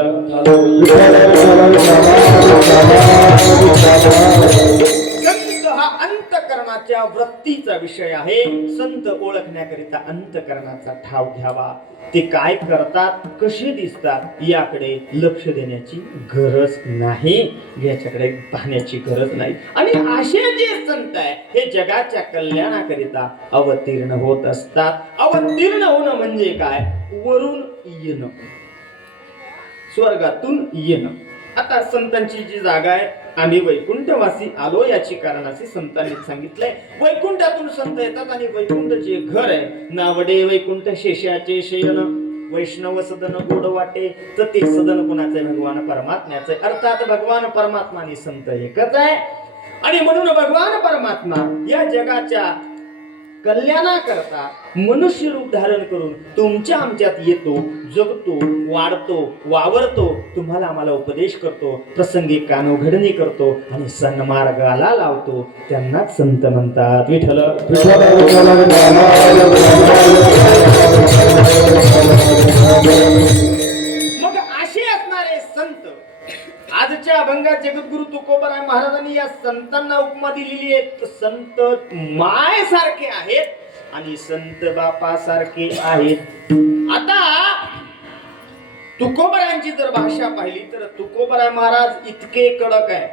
संत हा अंतकरणाच्या वृत्तीचा विषय आहे. संत ओळखण्याकरिता अंतकरणाचा ठाव घ्यावा. ते काय करतात, कसे दिसतात याकडे लक्ष देण्याची गरज नाही, याच्याकडे पाहण्याची गरज नाही. आणि असे जे संत आहे हे जगाच्या कल्याणाकरिता अवतीर्ण होत असतात. अवतीर्ण होणं म्हणजे काय, वरून येणं, स्वर्गातून येणं. आता संतांची जी जागा आहे, आम्ही वैकुंठवासी आलो याची कारणाशी संतांनी सांगितलंय. वैकुंठातून संत येतात आणि वैकुंठ जे घर आहे, नावडे वैकुंठ शेषाचे शयन, वैष्णव सदन गोड वाटे, तर ते सदन कुणाचं आहे, भगवान परमात्म्याचं आहे. अर्थात भगवान परमात्मा आणि संत एकच आहे. आणि म्हणून भगवान परमात्मा या जगाच्या कल्याणाकरता मनुष्य रूप धारण करून तुमच्या आमच्यात येतो, जगतो, वाढतो, वावरतो, तुम्हाला आम्हाला उपदेश करतो, प्रसंगी कानोघडणी करतो आणि सन्मार्गाला लावतो. त्यांना संत म्हणतात. विठ्ठल मग असे असणारे संत आजच्या अभंगात जगद्गुरु तुकोबराय महाराजांनी या संतांना उपमा दिलेली आहे. संत माय सारखे आहेत आणि संत बापा सारखे आहेत. आता तुकोबरायांची जर भाषा पाहिली तर तुकोबराय महाराज इतके कडक आहे,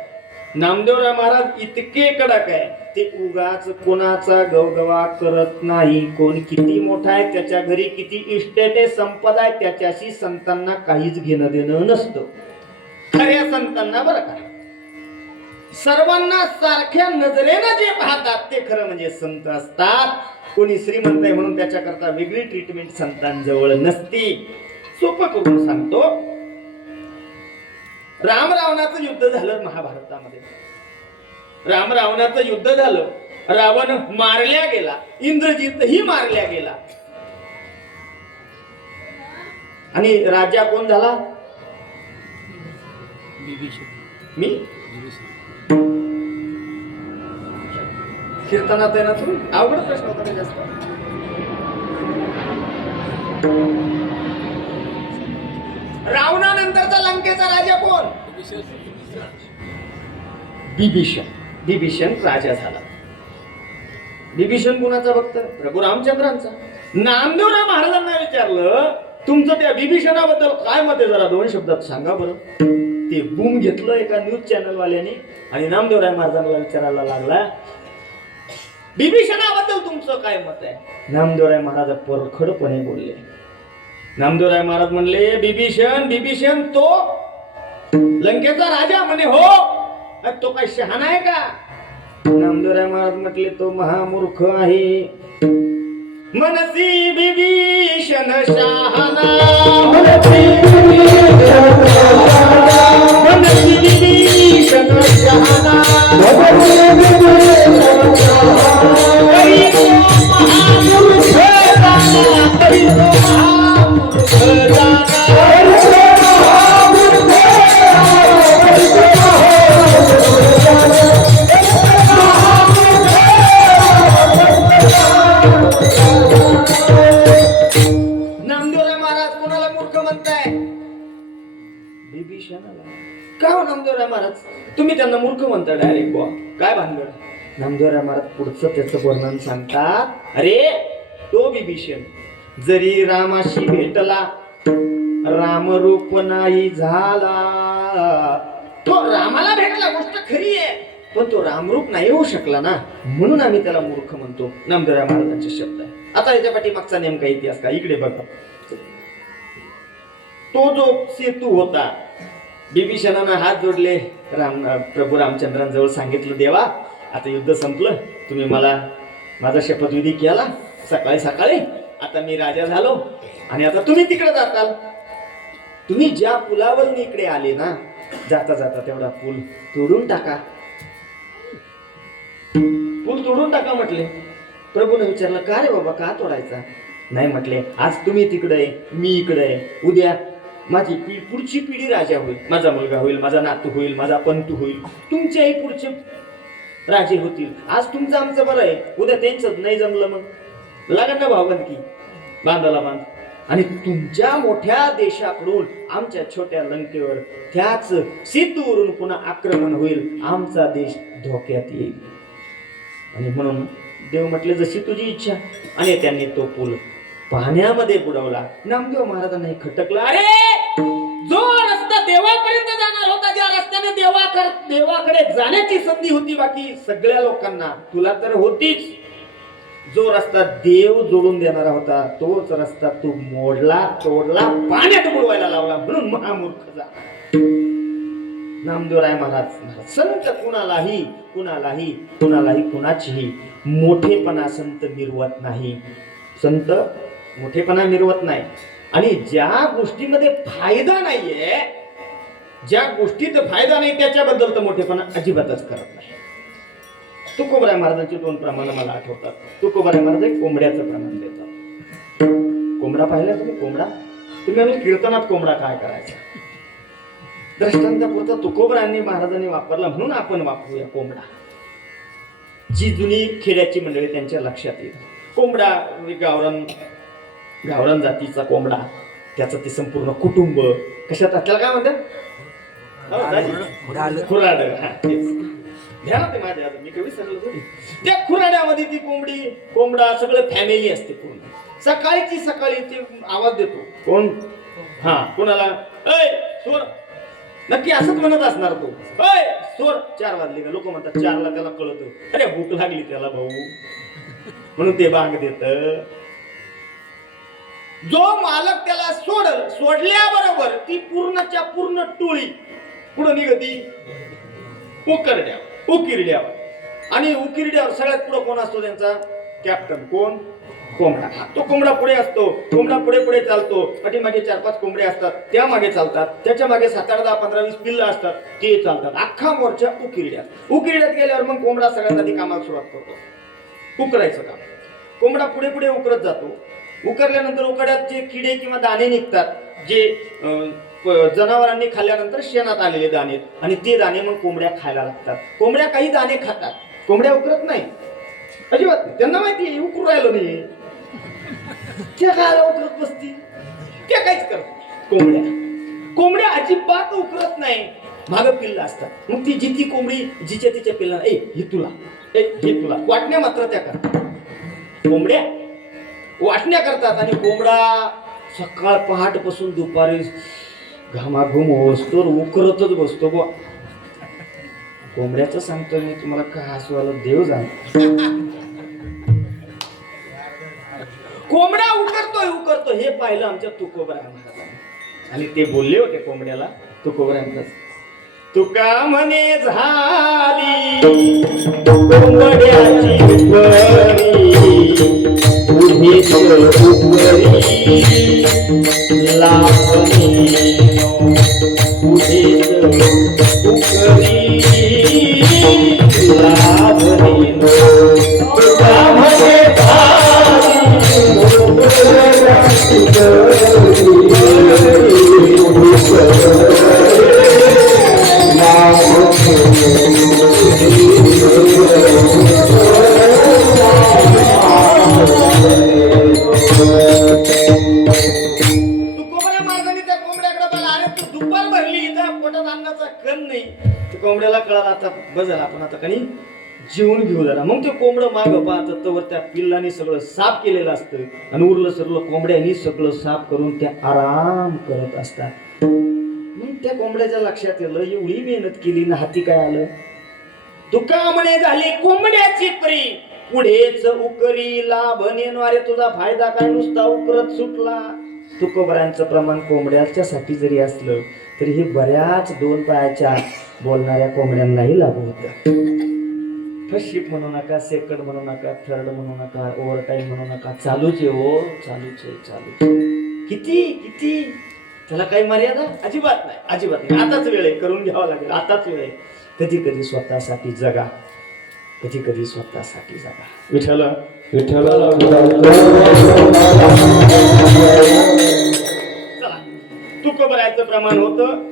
नामदेवराय महाराज इतके कडक आहे, ते उगाच कोणाचा गवगवा करत नाही. कोण किती मोठा आहे, त्याच्या घरी किती इस्टेट आहे, संपदा आहे, त्याच्याशी संतांना काहीच घेणं देणं नसतं. खऱ्या संतांना बरं का, सर्वांना सारख्या नजरेनं जे पाहतात ते खरं म्हणजे संत असतात. कोणी श्रीमंत आहे म्हणून त्याच्याकरता वेगळी ट्रीटमेंट संतांजवळ नसती. सोपं करून सांगतो, राम रावणाचं युद्ध झालं महाभारतामध्ये. राम रावणाचं युद्ध झालं, रावण मारल्या गेला, इंद्रजितही मारल्या गेला. आणि राजा कोण झाला? मी कीर्तनात आहे ना, तुम्ही अवघड प्रश्न होता का जास्त? रावणानंतरचा लंकेचा राजा कोण? बिभीषण. बिभीषण राजा झाला. बिभीषण कुणाचा भक्त? प्रभू रामचंद्रांचा. नामदेवराय महाराजांना विचारलं, तुमचं त्या बिभीषणाबद्दल काय मत आहे, जरा दोन शब्दात सांगा बरं. ते बूम घेतलं एका न्यूज चॅनल वाल्याने आणि नामदेवराय महाराजांना विचारायला लागला, बिभीषणाबद्दल तुमचं काय मत आहे? नामदेवराय महाराज परखडपणे बोलले. नामदेवराय महाराज म्हणले, बिभीषण बिभीषण तो लंकेचा राजा म्हणे. हो, तो काय शहाणा आहे का? नामदेवराय महाराज म्हटले, तो महामूर्ख आहे. मनसी बिभीषण शहाणा, मनसी बिभीषण शहाणा, का हो नामदेवराय महाराज, तुम्ही त्यांना मूर्ख म्हणता डायरेक्ट? बुवा काय भानगड? नामदेवराय महाराज पुढचं त्याचं वर्णन सांगतात. अरे तो बिभीषण जरी रामाशी भेटला, रामरूप नाही झाला. तो रामाला भेटला, गोष्ट खरी आहे, पण तो रामरूप नाही होऊ शकला ना, म्हणून आम्ही त्याला मूर्ख म्हणतो. नामदेवराय महाराजांचे शब्द आहे. आता याच्या पाठीमागचा नेमका इतिहास का, इकडे बघा. तो जो सेतू होता, बिभीषणानं हात जोडले, प्रभू रामचंद्रांजवळ सांगितलं, देवा आता युद्ध संपलं, तुम्ही मला माझा शपथविधी केला सकाळी सकाळी, आता मी राजा झालो आणि आता तुम्ही तिकडे जाताल. तुम्ही ज्या पुलावर इकडे आले ना, जाता जाता तेवढा पूल तोडून टाका. पूल तोडून टाका म्हटले. प्रभूने विचारलं का रे बाबा, का तोडायचा? नाही म्हटले, आज तुम्ही तिकडे आहे, मी इकडे आहे, उद्या माझी पुढची पिढी राजा होईल, माझा मुलगा होईल, माझा नातू होईल, माझा पंतू होईल, तुमच्याही पुढचे राजे होतील. आज तुमचं आमचं बरं आहे, उद्या त्यांचं नाही जमलं मग लागण ना भावबंदकी, बांधाला बांध. आणि तुमच्या मोठ्या देशाकडून आमच्या छोट्या लंकेवर त्याच सेतूवरून पुन्हा आक्रमण होईल, आमचा देश धोक्यात येईल. आणि म्हणून देव म्हटले जशी तुझी इच्छा. आणि त्यांनी तो पूल पाण्यामध्ये बुडवला. नामदेव महाराजांना खटकलं, अरे जो रस्ता देवापर्यंत जाणार होता, ज्या रस्त्याने देवाकडे जाण्याची संधी होती बाकी सगळ्या लोकांना, तुला तर होतीच, जो रस्ता देव जोडून देणारा होता तोच रस्ता तू मोडला, तोडला, पाण्यात बुडवायला लावला, म्हणून महामूर्ख झाला. नामदेवराय महाराज संत कुणालाही कुणालाही कुणालाही कुणाचीही मोठेपणा संत मिरवत नाही. संत मोठेपणा मिरवत नाही. आणि ज्या गोष्टीमध्ये फायदा नाहीये, ज्या गोष्टीत फायदा नाही त्याच्याबद्दल तर मोठेपणा अजिबातच करत नाही. तुकोबराय महाराजांची 2 प्रमाण मला आठवतात. तुकोबराय महाराज एक कोंबड्याचं प्रमाण देतात. कोंबडा पाहिला तुम्ही? कोंबडा तुम्ही आम्ही कीर्तनात कोंबडा काय करायचा दृष्टांतापुरता तुकोबरायांनी महाराजांनी वापरला म्हणून आपण वापरूया कोंबडा. जी जुनी खेड्याची मंडळी त्यांच्या लक्षात येईल. कोंबडा गावरान जातीचा कोंबडा, त्याचं ते संपूर्ण कुटुंब कशात त्याला काय म्हणतात? खुराड. ध्यानात आहे माझ्या, मी कधी सांगलो थोडी. त्या खुराड्यामध्ये ती कोंबडा सगळं फॅमिली असते पूर्ण. सकाळी ते आवाज देतो. कोण? हा, कोणाला? ऐ सोर. नक्की असंच म्हणत असणार तो. ऐ सोर. 4 वाजले का? लोक म्हणतात 4ला त्याला कळतं, अरे भूक लागली त्याला भाऊ, म्हणून ते बांग देत. जो मालक त्याला सोडल्याबरोबर ती पूर्णच्या पूर्ण टोळी पुढे निघती उकिरड्यावर. आणि उकिरड्यावर सगळ्यात पुढे कोण असतो त्यांचा? कॅप्टन. कोण? कोंबडा. तो कोंबडा पुढे असतो. कोंबडा पुढे चालतो. पाठीमागे 4-5 कोंबडे असतात, त्या मागे चालतात. त्याच्या मागे 7, 8, 10, 15, 20 पिल्लं असतात, ते चालतात. अख्खा मोर्चा उकिरड्यात गेल्यावर मग कोंबडा सगळ्यात आधी कामाला सुरुवात करतो, उकरायचं काम. कोंबडा पुढे उकरत जातो. उकरल्यानंतर उकड्यात जे किडे किंवा दाणे निघतात, जे जनावरांनी खाल्ल्यानंतर शेणात आलेले दाणे, आणि ते दाणे मग कोंबड्या खायला लागतात. कोंबड्या काही दाणे खातात, कोंबड्या उकरत नाही अजिबात. त्यांना माहिती उकरू राहिलो नाही, त्या खायला उकरत बसतील, त्या काहीच करत. कोंबड्या अजिबात उकरत नाही, मागं पिल्लं असतात. मग ती जिती कोंबडी जिच्या तिच्या पिल्ला, हे तुला वाटण्या मात्र त्या करतात. कोंबड्या वाटण्या करतात. आणि कोंबडा सकाळ पहाटपासून दुपारी घामाघूम होस्तोर उकरतच बसतो बुवा. कोंबड्याचं सांगतो मी तुम्हाला, काय हसवायला देव जाण. कोंबड्या उकरतो हे पाहिलं आमच्या तुकोबराय महाराजांनी. आणि ते बोलले होते कोंबड्याला, तुकोबराय महाराज, तुका म्हणे झाली कोंबड्याची उभीच उकरी लावणी, उभीच उकरी लावणी. तुका म्हणे कोंबड्याला कळाला आता बजल आपण आता कणी जेवून घेऊ जरा. मग ते कोंबडं मागं पाहत तर त्या पिल्लाने सगळं साफ केलेलं असतं, आणि उरलं सरलं कोंबड्यांनी सगळं साफ करून त्या आराम करत असतात. मग त्या कोंबड्याच्या लक्षात येलं, एवढी मेहनत केली ना हाती काय आलं. तुका म्हणे झाली कोंबड्याची परी, पुढेच उकरी लाभणे. अरे तुझा फायदा काय, नुसता उकरत सुटला. तुकोबरायांचं प्रमाण कोंबड्याच्यासाठी जरी असलं तरी हे बऱ्याच 2 पायाच्या बोलणाऱ्या कोंबड्यांनाही लागू होतं. फर्स्ट शिफ्ट म्हणू नका, सेकंड म्हणू नका, थर्ड म्हणू नका, ओव्हर टाइम म्हणू नका, चालूच आहे हो, चालूच आहे. किती त्याला काही मर्यादा अजिबात नाही. आताच वेळ आहे, करून घ्यावा लागेल, आताच वेळ आहे. कधी स्वतःसाठी जगा. कधी कधी स्वतःसाठी जगा. विठ्ठल विठ्ठल चला, तुकोबरायचं प्रमाण होतं.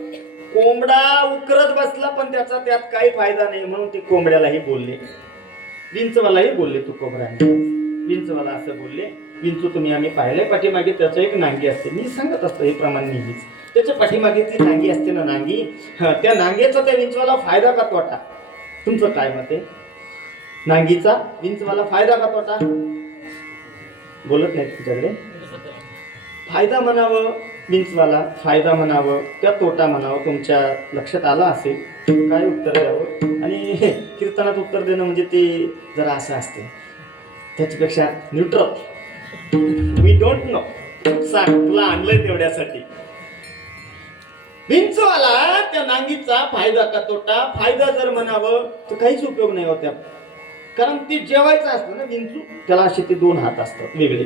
कोंबडा उकरत बसला पण त्याचा त्यात काही फायदा नाही म्हणून ते कोंबड्यालाही बोलले, विंचवालाही बोलले. तुकोबराय विंचवाला असं बोलले, विंचू तुम्ही आम्ही पाहिलंय पाठीमागे त्याचं एक नांगी असते. मी सांगत असतो हे प्रमाण नेहमीच. त्याच्या पाठीमागे ती नांगी असते ना, नांगी, त्या नांगेचा त्या विंचवाला फायदा का तोटा? तुमचं काय मत आहे? नांगीचा विंचवाला फायदा का तोटा? बोलत नाही तुमच्याकडे. फायदा म्हणावं विंचवाला, फायदा म्हणावं त्या तोटा म्हणावं, तुमच्या लक्षात आलं असेल. काय उत्तर द्यावं? आणि कीर्तनात उत्तर देणं म्हणजे ते जरा असं असते, त्याच्यापेक्षा न्यूट्रल, वी डोंट नो, सांग तुला आणलंय तेवढ्यासाठी. विंचवाला त्या नांगीचा फायदा का तोटा? फायदा जर म्हणावं तर काहीच उपयोग नाही होत्या, कारण ती जेवायचं असतं ना विंचू, त्याला असे ते दोन हात असतात वेगळे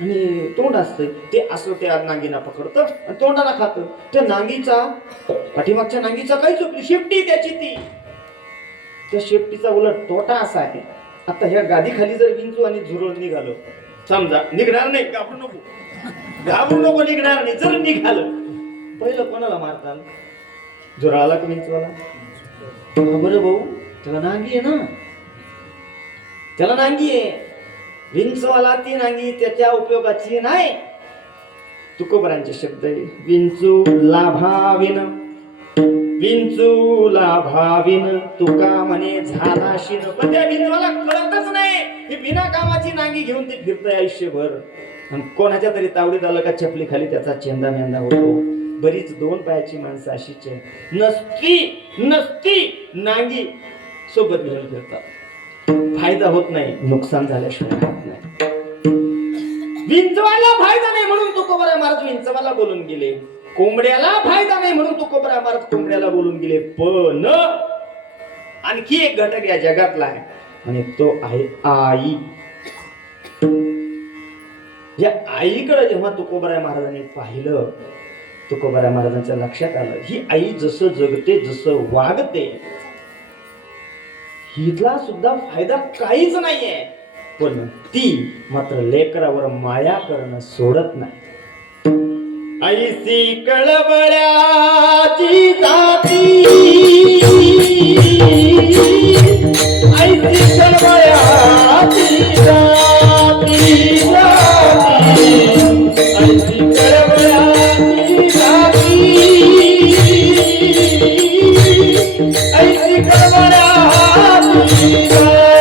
आणि तोंड असतं, ते असं त्या नांगीना पकडतं आणि तोंडाला खातं. त्या नांगीचा, पाठीमागच्या नांगीचा काहीच उपयोग, शेपटी त्याची ती, त्या शेपटीचा उलट तोटा असा आहे. आता ह्या गादीखाली जर विंचू आणि झुरळ निघालं, समजा निघणार नाही, घाबरू नको निघणार नाही, जर निघालं पहिलं कोणाला मारताल? झुरळाला का विंचवाला? बरं भाऊ, त्याला नांगी आहे ना, त्याला नांगी आहे. विंचवाला ती नांगी त्याच्या उपयोगाची नाही. तुकोबरांचे शब्द आहे, विंचू लाभाविन, विंचू लाभाविन तुका म्हणे झालाशीन. पण त्या विंचवाला कळतच नाही ही बिना कामाची नांगी घेऊन ती फिरतय आयुष्यभर. आणि कोणाच्या तरी तावडीत आलं का चपली खाली त्याचा चेंदा मेंदा होतो. बरीच दोन पायाची माणसं अशीच आहे, नसती नांगी सोबत घेऊन फिरतात. फायदा होत नाही, नुकसान झाल्याशिवाय होत नाही. विंचवाला फायदा नाही म्हणून तुकोबराय महाराज विंचवाला बोलून गेले. कोंबड्याला फायदा नाही म्हणून तुकोबराय महाराज कोंबड्याला बोलून गेले. पण आणखी एक घटक या जगातला आहे आणि तो आहे आई. या आईकडे जेव्हा तुकोबराय महाराजांनी पाहिलं, तुकोबराय महाराजांच्या लक्षात आलं ही आई जसं जगते, जसं वागते, हिला सुद्धा फायदा काहीच नाहीये. पण ती मात्र लेकरावर माया करणं सोडत नाही. ऐसी कळवळ्याची जाती, ऐसी कळवळ्याची जाती, ऐसी कळवळ्याची जाती, ऐसी कळवळ्याची जाती.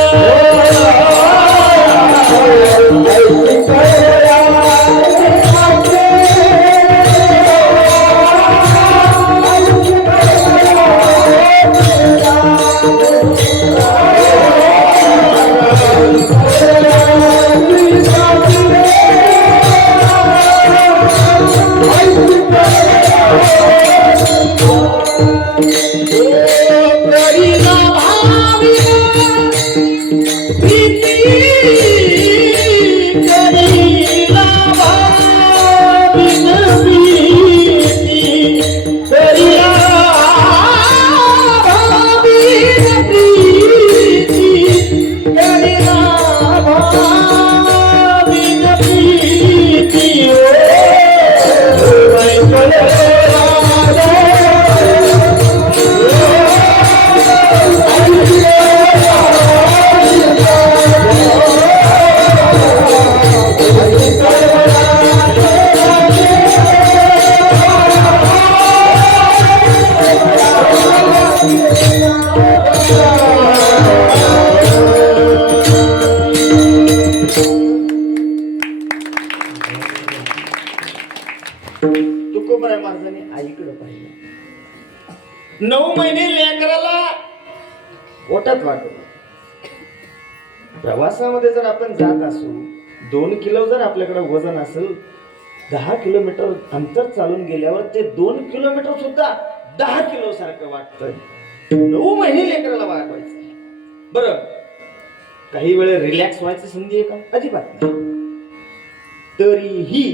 तुकोबराय महाराजांनी आईकडे पाहिलं. 9 महिने लेकराला पोटात वाटलं. प्रवासामध्ये जर आपण जात असू, 2 किलो जर आपल्याकडे वजन असेल, 10 किलोमीटर अंतर चालून गेल्यावर ते 2 किलोमीटर सुद्धा 10 किलो सारखं वाटतंय. 9 महिने लेकराला वागवायचं. बरं, काही वेळ रिलॅक्स व्हायची संधी आहे का? अजिबात नाही. तरीही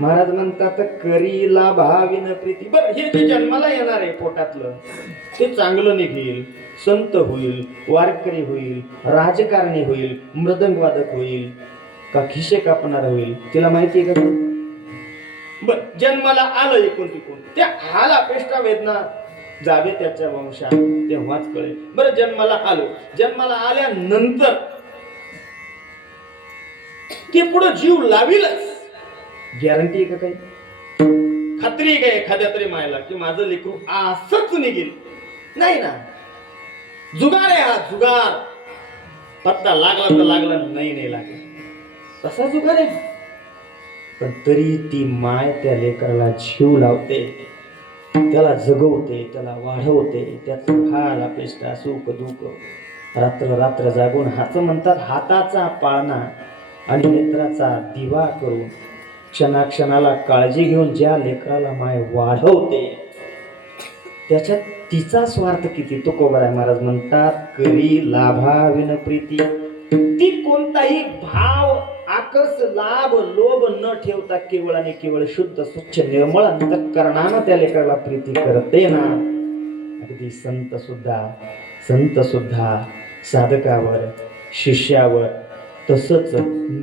महाराज म्हणतात करीला भाविन प्रीती. बरं, हे जे जन्माला येणार आहे पोटातलं ते चांगलं निघेल, संत होईल, वारकरी होईल, राजकारणी होईल, मृदंगवादक होईल का खिशे कापणार होईल, तिला माहिती आहे का? बर, जन्माला आलं एकूण तिकून त्या हाला पेष्टा वेदना जावे त्याच्या वंशात तेव्हाच कळेल. बरं, जन्माला आलो, जन्माला आल्यानंतर ते पुढे जीव लावीलच, गॅरंटी आहे का काही? खात्री आहे का एखाद्या तरी मायला की माझं लेकरू असंच निघेल? नाही ना. जुगार आहे हा, जुगार. पत्ता लागला तर लागला, नाही लागला, तसा जुगार आहे. पण तरी ती माय त्या लेकराला जीव लावते, त्याला जगवते, त्याला वाढवते, त्याचं हाल अपेष्टा सुख दुःख रात्र रात्र जागून हाच म्हणतात हाताचा पाळणा आणि नेत्राचा दिवा करून क्षणाक्षणाला काळजी घेऊन ज्या लेकराला माय वाढवते त्याच्यात तिचा स्वार्थ किती. तुकोबराय महाराज म्हणतात करी लाभाविन प्रीती. ती कोणताही भाव आकस लाभ लोभ न ठेवता केवळ आणि केवळ शुद्ध स्वच्छ निर्मळ अंतःकरणानं त्या लेकराला प्रीती करते ना. अगदी संत सुद्धा साधकावर शिष्यावर तसंच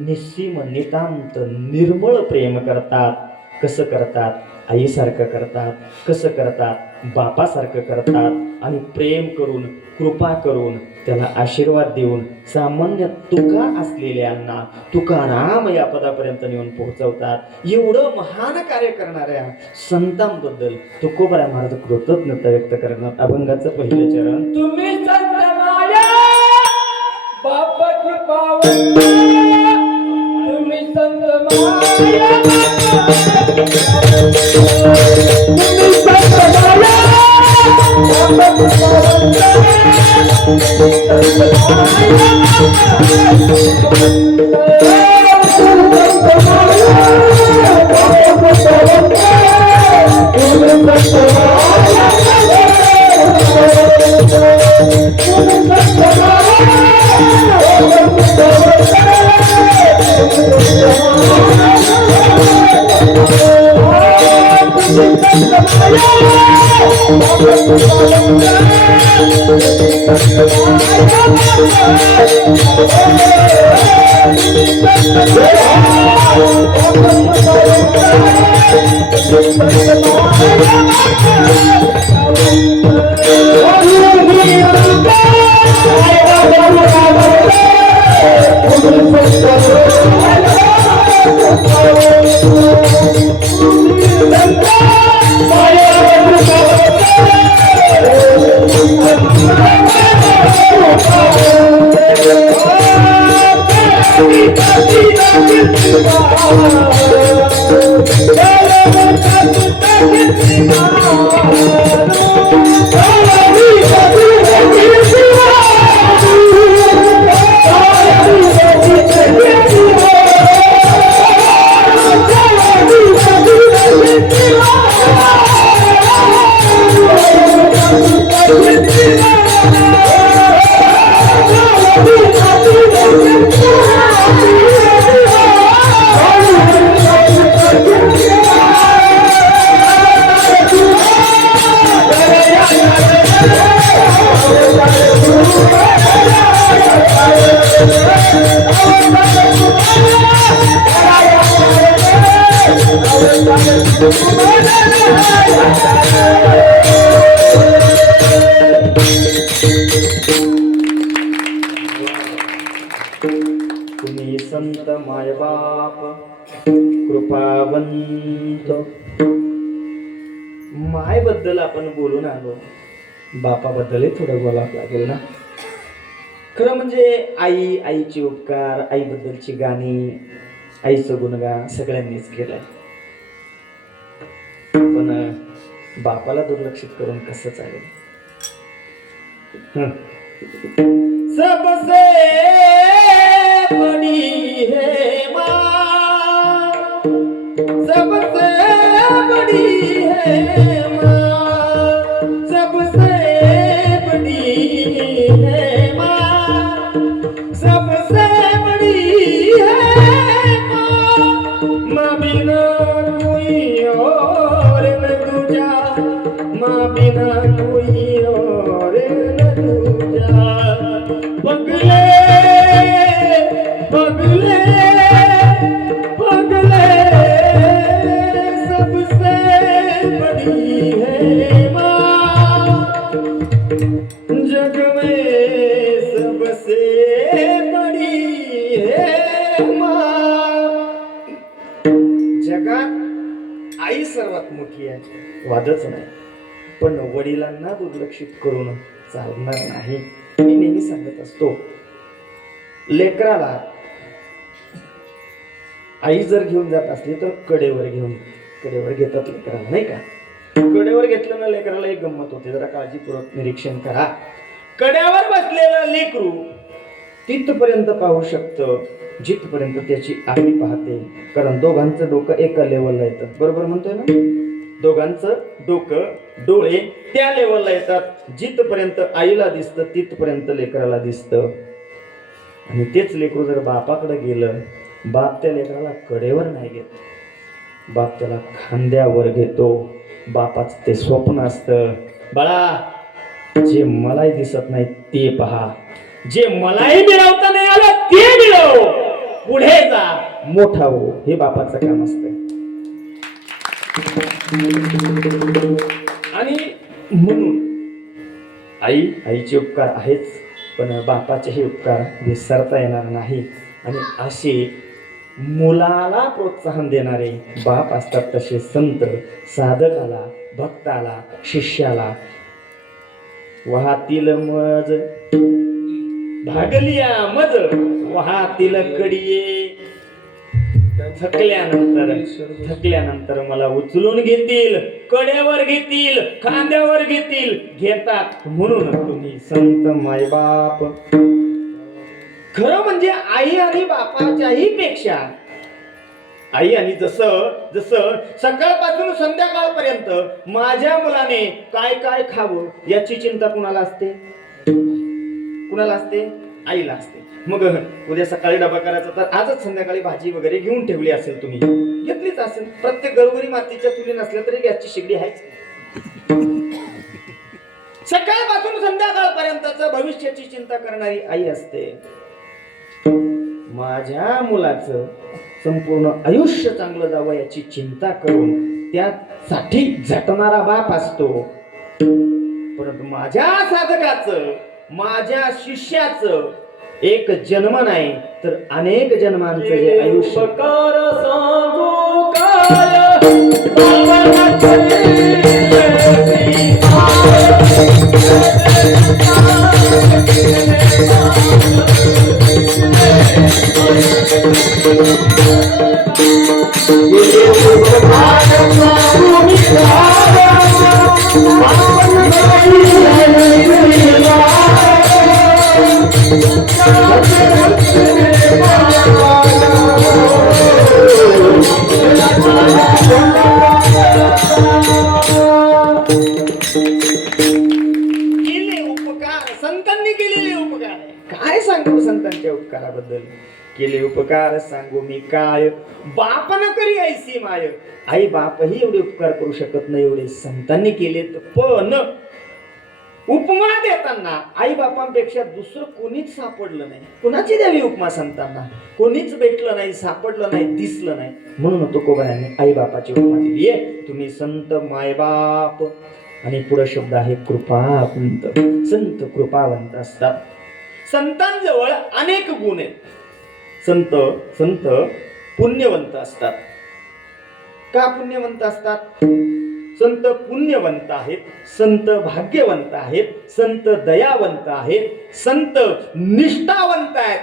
निस्सीम नितांत निर्मळ प्रेम करतात. कसं करतात? आईसारखं करतात. कसं करतात? बापासारखं करतात. आणि प्रेम करून कृपा करून त्याला आशीर्वाद देऊन सामान्य तुका असलेल्यांना तुकाराम या पदापर्यंत नेऊन पोहोचवतात. एवढं महान कार्य करणाऱ्या संतांबद्दल तुकोबराय महाराज कृतज्ञता व्यक्त करणार. अभंगाचं पहिलं चरण. तुम्ही संत माया बापाची पावन, तुम्ही संत माया, तुम्ही संत माया बापाची पावन, तुम्ही संत मायबाप कृपावंत. मायबद्दल आपण बोलून आलो, बापाबद्दलही थोडं बोलावं लागेल ना. खरं म्हणजे आई, आईचे उपकार, आईबद्दलची गाणी, आईचं गुणगान सगळ्यांनीच केलंय. पण बापाला दुर्लक्षित करून कसं चालेल? सबसे बड़ी है माँ, सबसे बड़ी है माँ, सबसे बड़ी है माँ, सबसे बड़ी है माँ, माँ बिना सर्वात मोठी आहे, वादच नाही. पण वडिलांना दुर्लक्षित करून चालणार नाही. मी नेहमी सांगत असतो, लेकराला आई जर घेऊन जात असली तर कडेवर घेतात लेकराला, नाही का? कडेवर घेतलं ना लेकराला एक गंमत होते, जरा काळजीपूर्वक निरीक्षण करा. कड्यावर बसलेलं लेकरू तिथपर्यंत पाहू शकतं जिथपर्यंत त्याची आई पाहते, कारण दोघांचं डोकं एका लेवलला येतं. बरोबर म्हणतोय ना? दोघांचं डोकं, डोळे त्या लेवलला येतात. जिथपर्यंत आईला दिसतं तिथपर्यंत लेकराला दिसतं. आणि तेच लेकरू जर बापाकडे गेलं, बाप त्या लेकराला कडेवर नाही घेत, बाप त्याला खांद्यावर घेतो. बापाचं ते स्वप्न असतं, बाळा जे मलाही दिसत नाही ते पहा, जे मलाही मिळवता नाही आलं ते मिळव, पुढे जा, मोठा हो. हे बापाचं काम असतं. आणि म्हणून आईचे उपकार आहेच, पण बापाचेही उपकार विसरता येणार नाही. आणि असे मुलाला प्रोत्साहन देणारे बाप असतात तसे संत साधकाला, भक्ताला, शिष्याला वाहातील मज भागलिया मज वाहातील कडिये, थकल्यानंतर मला उचलून घेतील, कड्यावर घेतील, खांद्यावर घेतील, घेतात. म्हणून तुम्ही संत मायबाप. खरं म्हणजे आई आणि बापाच्याही पेक्षा आई आणि जसं सकाळपासून संध्याकाळपर्यंत माझ्या मुलाने काय काय खावं याची चिंता कुणाला असते? आईला असते. मग उद्या सकाळी डबा करायचा तर आजच संध्याकाळी भाजी वगैरे घेऊन ठेवली असेल, तुम्ही घेतलीच असेल. प्रत्येक घरोघरी मातीच्या चुली नसल्या तरी गॅसची शेगडी आहेच. सकाळपासून संध्याकाळपर्यंतच भविष्याची चिंता करणारी आई असते. माझ्या मुलाचं संपूर्ण आयुष्य चांगलं जावं याची चिंता करून त्यासाठी झटणारा बाप असतो. परंतु माझ्या साधकाचं, माझ्या शिष्याचं एक जन्म नाही तर अनेक जन्मांचं जे आयुष्य. सांगू संतांनी केलेले उपकार आहे. काय सांगू संतांच्या उपकाराबद्दल? केले उपकार सांगू मी काय, बाप न करी ऐसी माय. आई बापही एवढे उपकार करू शकत नाही एवढे संतांनी केलेत. पण उपमा देताना आई बापांपेक्षा दुसरं कोणीच सापडलं नाही. कुणाची द्यावी उपमा संतांना? कोणीच भेटलं नाही, सापडलं नाही, दिसलं नाही. म्हणून तुकोबाने आई बापाची उपमा दिली आहे. तुम्ही संत मायबाप. आणि पुढे शब्द आहे कृपावंत. संत कृपावंत असतात. संतांजवळ अनेक गुण आहेत. संत पुण्यवंत असतात. का पुण्यवंत असतात? संत पुण्यवंत आहेत, संत भाग्यवंत आहेत, संत दयावंत आहेत, संत निष्ठावंत आहेत,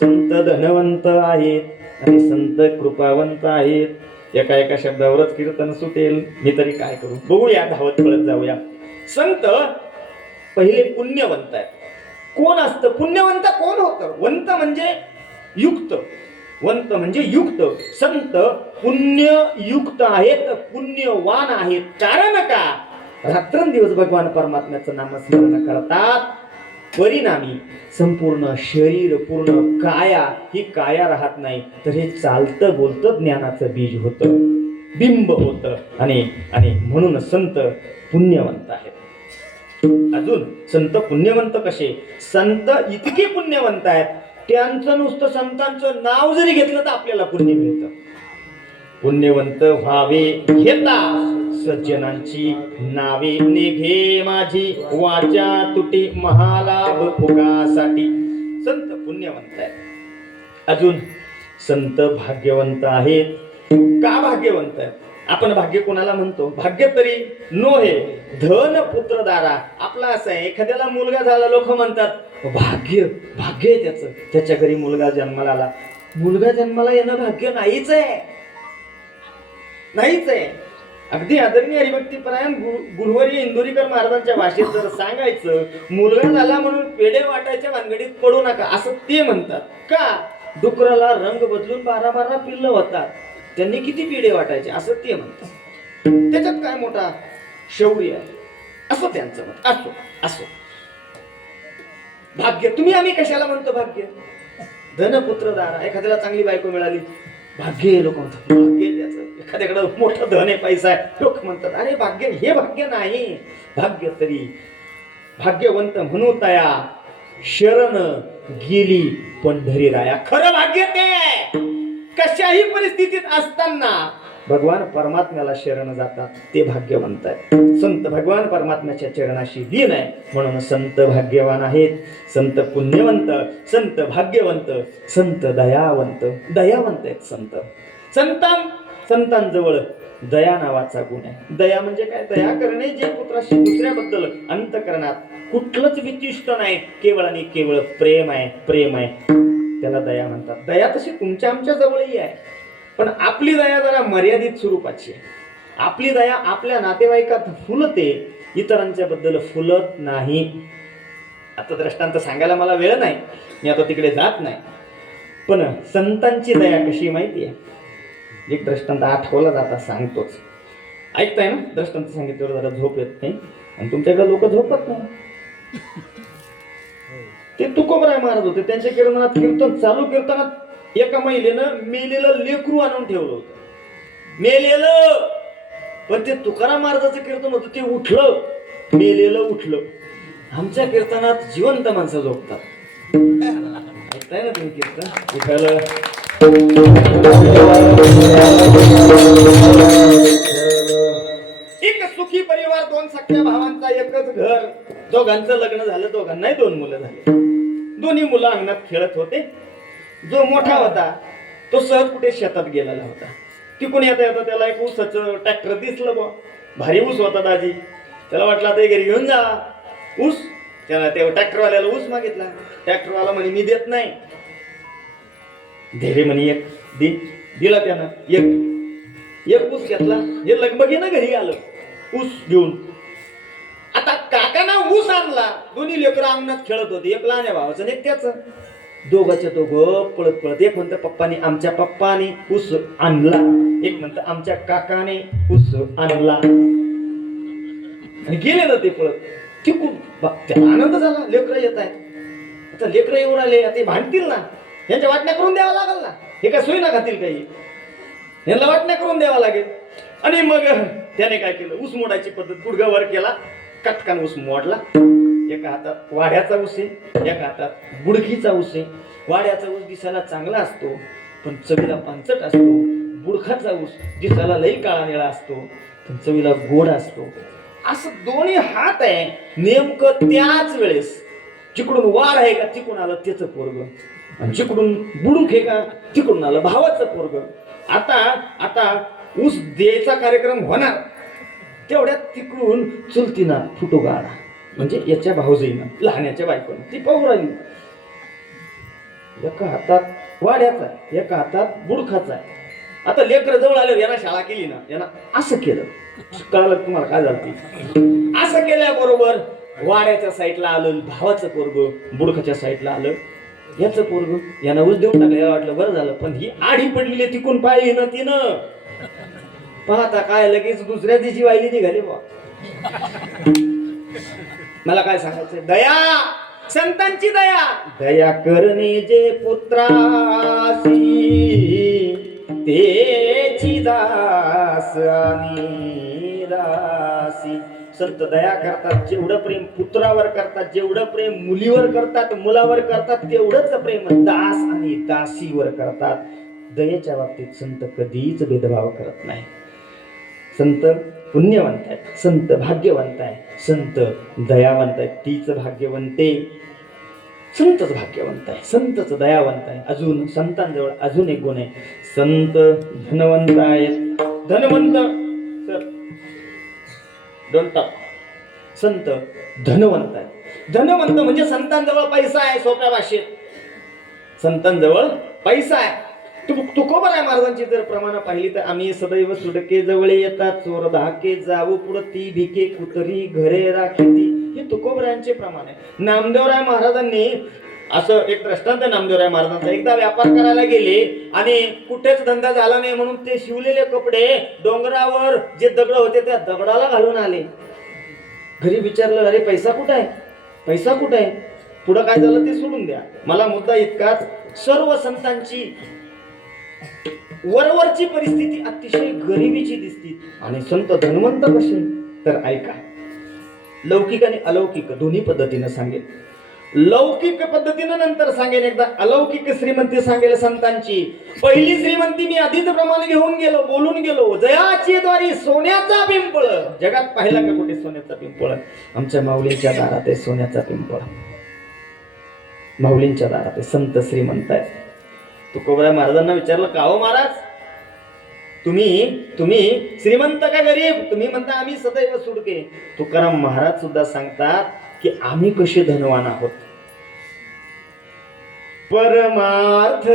संत धनवंत आहेत आणि संत कृपावंत आहेत. एका शब्दावरच कीर्तन सुटेल. मी तरी काय करू? बघूया, धावत पळत जाऊया. संत पहिले पुण्यवंत आहेत. कोण असतं पुण्यवंत? कोण होतं? वंत म्हणजे युक्त, वंत म्हणजे युक्त. संत पुण्ययुक्त आहेत, पुण्यवान आहेत. कारण का? रात्रंदिवस भगवान परमात्म्याचं नामस्मरण करतात. परिणामी संपूर्ण शरीर, पूर्ण काया, ही काया राहत नाही तर हे चालतं बोलतं ज्ञानाचं बीज होतं, बिंब होतं. आणि म्हणून संत पुण्यवंत आहेत. अजून संत पुण्यवंत कसे? संत इतके पुण्यवंत आहेत, त्यांचं नुसतं संतांचं नाव जरी घेतलं तर आपल्याला पुण्य मिळतं. पुण्यवंत व्हावे घेता सज्जनांची नावे, निघे माझी वाचा तुटी महालाभ भोगासाठी. संत पुण्यवंत आहेत. अजून संत भाग्यवंत आहेत. का भाग्यवंत आहेत? आपण भाग्य कोणाला म्हणतो? भाग्य तरी नो हे धन पुत्र दारा. आपला असं आहे, एखाद्याला मुलगा झाला, लोक म्हणतात भाग्य, भाग्य आहे त्याचं, त्याच्या घरी मुलगा जन्माला आला. मुलगा जन्माला येणं भाग्य नाहीच आहे, नाहीच आहे. अगदी आदरणीय हरिभक्तीपरायण गुरुवर्य इंदोरीकर महाराजांच्या भाषेत जर सांगायचं, मुलगा झाला म्हणून पेढे वाटायच्या भानगडीत पडू नका असं ते म्हणतात. का? डुकराला रंग बदलून 12-12 पिल्लं होतात, त्यांनी किती पेढे वाटायचे असं ते म्हणतात. त्याच्यात काय मोठा शौर्य आहे असं त्यांचं मत. असो असो, भाग्य तुम्ही आम्ही कशाला म्हणतो? भाग्य धनपुत्र दारा. एखाद्याला चांगली बायको मिळाली, भाग्य आहे लोक म्हणतात, भाग्य आहे त्याचं. एखाद्याकडे मोठं धन आहे, पैसा आहे, लोक म्हणतात अरे भाग्य. हे भाग्य नाही. भाग्य तरी भाग्यवंत म्हणू तया, शरण गेली पंढरी राया. खरं भाग्य ते कशाही परिस्थितीत असताना भगवान परमात्म्याला शरण जातात, ते भाग्यवंत आहे. संत भगवान परमात्म्याच्या चरणाशी लीन आहे, म्हणून संत भाग्यवान आहेत. संत पुण्यवंत, संत भाग्यवंत, संत दयावंत. दयावंत आहेत संत. संतांजवळ दया नावाचा गुण आहे. दया म्हणजे काय? दया करणे, जे पुत्राशी दुसऱ्याबद्दल अंतःकरणात कुठलंच विशिष्ट नाही, केवळ आणि केवळ प्रेम आहे. प्रेम आहे त्याला दया म्हणतात. दया तशी तुमच्या आमच्या जवळही आहे, पण आपली दया जरा मर्यादित स्वरूपाची आहे. आपली दया आपल्या नातेवाईकात फुलते, इतरांच्या बद्दल फुलत नाही. आता दृष्टांत सांगायला मला वेळ नाही, मी आता तिकडे जात नाही. पण संतांची दया कशी माहिती आहे? एक दृष्टांत आठवला जाता सांगतोच. ऐकताय ना? दृष्टांत सांगितल्यावर जरा झोप येत नाही, आणि तुमच्याकडे लोक झोपत नाही. ते तुकोबराय महाराज होते, त्यांच्या कीर्तनात कीर्तन चालू कीर्तनात एका महिलेनं मेलेलं लेकरू आणून ठेवलं होतं. मेलेलं, पण ते तुकाराम महाराजाचं कीर्तन होतं, ते उठलं, मेलेलं उठलं. आमच्या कीर्तनात जिवंत माणसं झोपतात. ऐकताय ना तुम्ही कीर्तन? उठायला एक सुखी परिवार, 2 सख्या भावांचा एकच घर, दोघांचं लग्न झालं, दोघांनाही 2 मुलं झाली. दोन्ही मुलं अंगणात खेळत होते. जो मोठा होता तो सहज कुठे शेतात गेलेला होता. तिकडून येता येता त्याला एक ऊसाचं ट्रॅक्टर दिसलं. बा भारी ऊस होता दाजी. त्याला वाटलं आता घरी घेऊन जा ऊस. त्याला त्या ट्रॅक्टरवाल्याला ऊस मागितला. ट्रॅक्टरवाला म्हणे मी देत नाही. धैर्य म्हणे एक दिला त्यानं. एक ऊस घेतला. हे लगबगीनं घरी आलं ऊस घेऊन. आता काकाना ऊस आणला. दोन्ही लेकरं अंगणात खेळत होते, एक लहान भावाचं आणि एक त्याचं. दोघाच्या दोघं पळत पळत, एक म्हणतं पप्पाने, आमच्या पप्पाने ऊस आणला, एक म्हणतं आमच्या काकाने ऊस आणला, आणि गेले ना ते पळत. तिकून त्याला आनंद झाला, लेकरं येत आहे. आता लेकरं येऊन आले, ते भांडतील ना, यांच्या वाटण्या करून द्यावा लागल ना. हे काय सोयी ना खातील काही, यांना वाटण्या करून द्यावा लागेल. आणि मग त्याने काय केलं, ऊस मोडायची पद्धत गुडघावर केला, कटकान ऊस मोडला. एका हातात वाड्याचा ऊस आहे, एका हातात बुडखीचा ऊस आहे. वाड्याचा ऊस दिसायला चांगला असतो पण चवीला पांचट असतो. बुडखाचा ऊस दिसायला लई काळा निळा असतो पण चवीला गोड असतो. असं दोन्ही हात आहे. नेमकं त्याच वेळेस जिकडून वाढ आहे का तिकडून आलं त्याचं पोरग, आणि जिकडून बुडूक आहे का तिकडून आलं भावाचं पोरग. आता ऊस द्यायचा कार्यक्रम होणार, तेवढ्यात तिकडून चुलतीनं फुटू गाडा, म्हणजे याच्या भाऊजीनं, लहान्याच्या बायकोनं ती पाहू राहिली. एका हातात वाड्याचा आहे, एका हातात बुडखाचा आहे. आता लेकर जवळ आले, यांना शाळा केली ना, यांना असं केलं. कळलं तुम्हाला काय झालं? असं केल्याबरोबर वाड्याच्या साईडला आलं भावाचं पोरग, बुडखाच्या साईडला आलं याचं पोरग. यानं ऊस देऊन टाकलं. याला वाटलं बरं झालं, पण ही आडी पडलेली तिकून पाहिली ना तिनं. पाहता काय लगेच दुसऱ्या दिवशी वाहिली निघाली. बा मला काय सांगायचंय, दया, संतांची दया. दया करणे जे पुत्रासी तेची दास आणि दासी. संत दया करतात, जेवढं प्रेम पुत्रावर करतात, जेवढं प्रेम मुलीवर करतात, मुलावर करतात, तेवढंच प्रेम दास आणि दासीवर करतात. दयेच्या बाबतीत संत कधीच भेदभाव करत नाही. संत पुण्यवंत आहे, संत भाग्यवंत आहे, संत दयावंत आहे. तीच भाग्यवंते, संतच भाग्यवंत आहे, संतच दयावंत आहे. अजून संतांजवळ अजून एक गुण आहे, संत धनवंत आहेत, धनवंत सर डोंट टॉक. संत धनवंत आहे. धनवंत म्हणजे संतांजवळ पैसा आहे. सोप्या भाषेत संतांजवळ पैसा आहे. तुकोबराय महाराजांची जर प्रमाण पाहिली तर आम्ही सदैव सुडके जवळ येतात चोर धाके जाऊ पुढती भिके कुतरी घरे राखीती, हे तुकोबरायांचे प्रमाण आहे. नामदेवराय महाराजांनी असं एक दृष्टांत नामदेवराय महाराजांचा. एकदा व्यापार करायला गेले आणि कुठेच धंदा झाला नाही म्हणून ते शिवलेले कपडे डोंगरावर जे दगड होते त्या दगडाला घालून आले. घरी विचारलं अरे पैसा कुठं आहे, पैसा कुठं आहे. पुढं काय झालं ते सोडून द्या. मला मुद्दा इतकाच, सर्व संतांची वरवरची परिस्थिती अतिशय गरिबीची दिसती आणि संत धनवंत कसे तर ऐका. लौकिक आणि अलौकिक दोन्ही पद्धतीनं सांगेल. लौकिक पद्धतीनं नंतर सांगेल. एकदा अलौकिक श्रीमंती सांगेल संतांची. पहिली श्रीमंती मी आधीच प्रमाण घेऊन गेलो, बोलून गेलो. जयाची द्वारी सोन्याचा पिंपळ. जगात पाहिला का कुठे सोन्याचा पिंपळ? आमच्या माऊलींच्या दारात आहे सोन्याचा पिंपळ. माऊलींच्या दारात आहे. संत श्रीमंत आहे. तुकोबराय महाराजांना विचारलं का हो महाराज तुम्ही श्रीमंत का गरीब? तुम्ही म्हणता आम्ही सदैव सुडके. तुकाराम महाराज सुद्धा सांगतात की आम्ही कसे धनवान आहोत. परमार्थ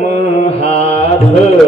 महाधन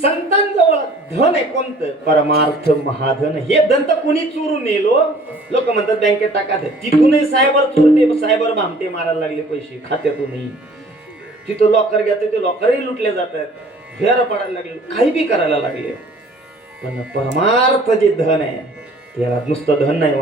संतांजवळ धन आहे कोणतं? परमार्थ महाधन. हे धन तर कुणी चोरून नेलो. लोक म्हणतात बँकेत टाका. तिथूनही सायबर चोरते, सायबर भामटे मारायला लागले पैसे खात्यातूनही. तिथं लॉकर घेते ते लॉकरही लुटले जातात. फेर पडायला लागले, काही बी करायला लागले. पण परमार्थ जे धन आहे त्याला नुसतं धन नाही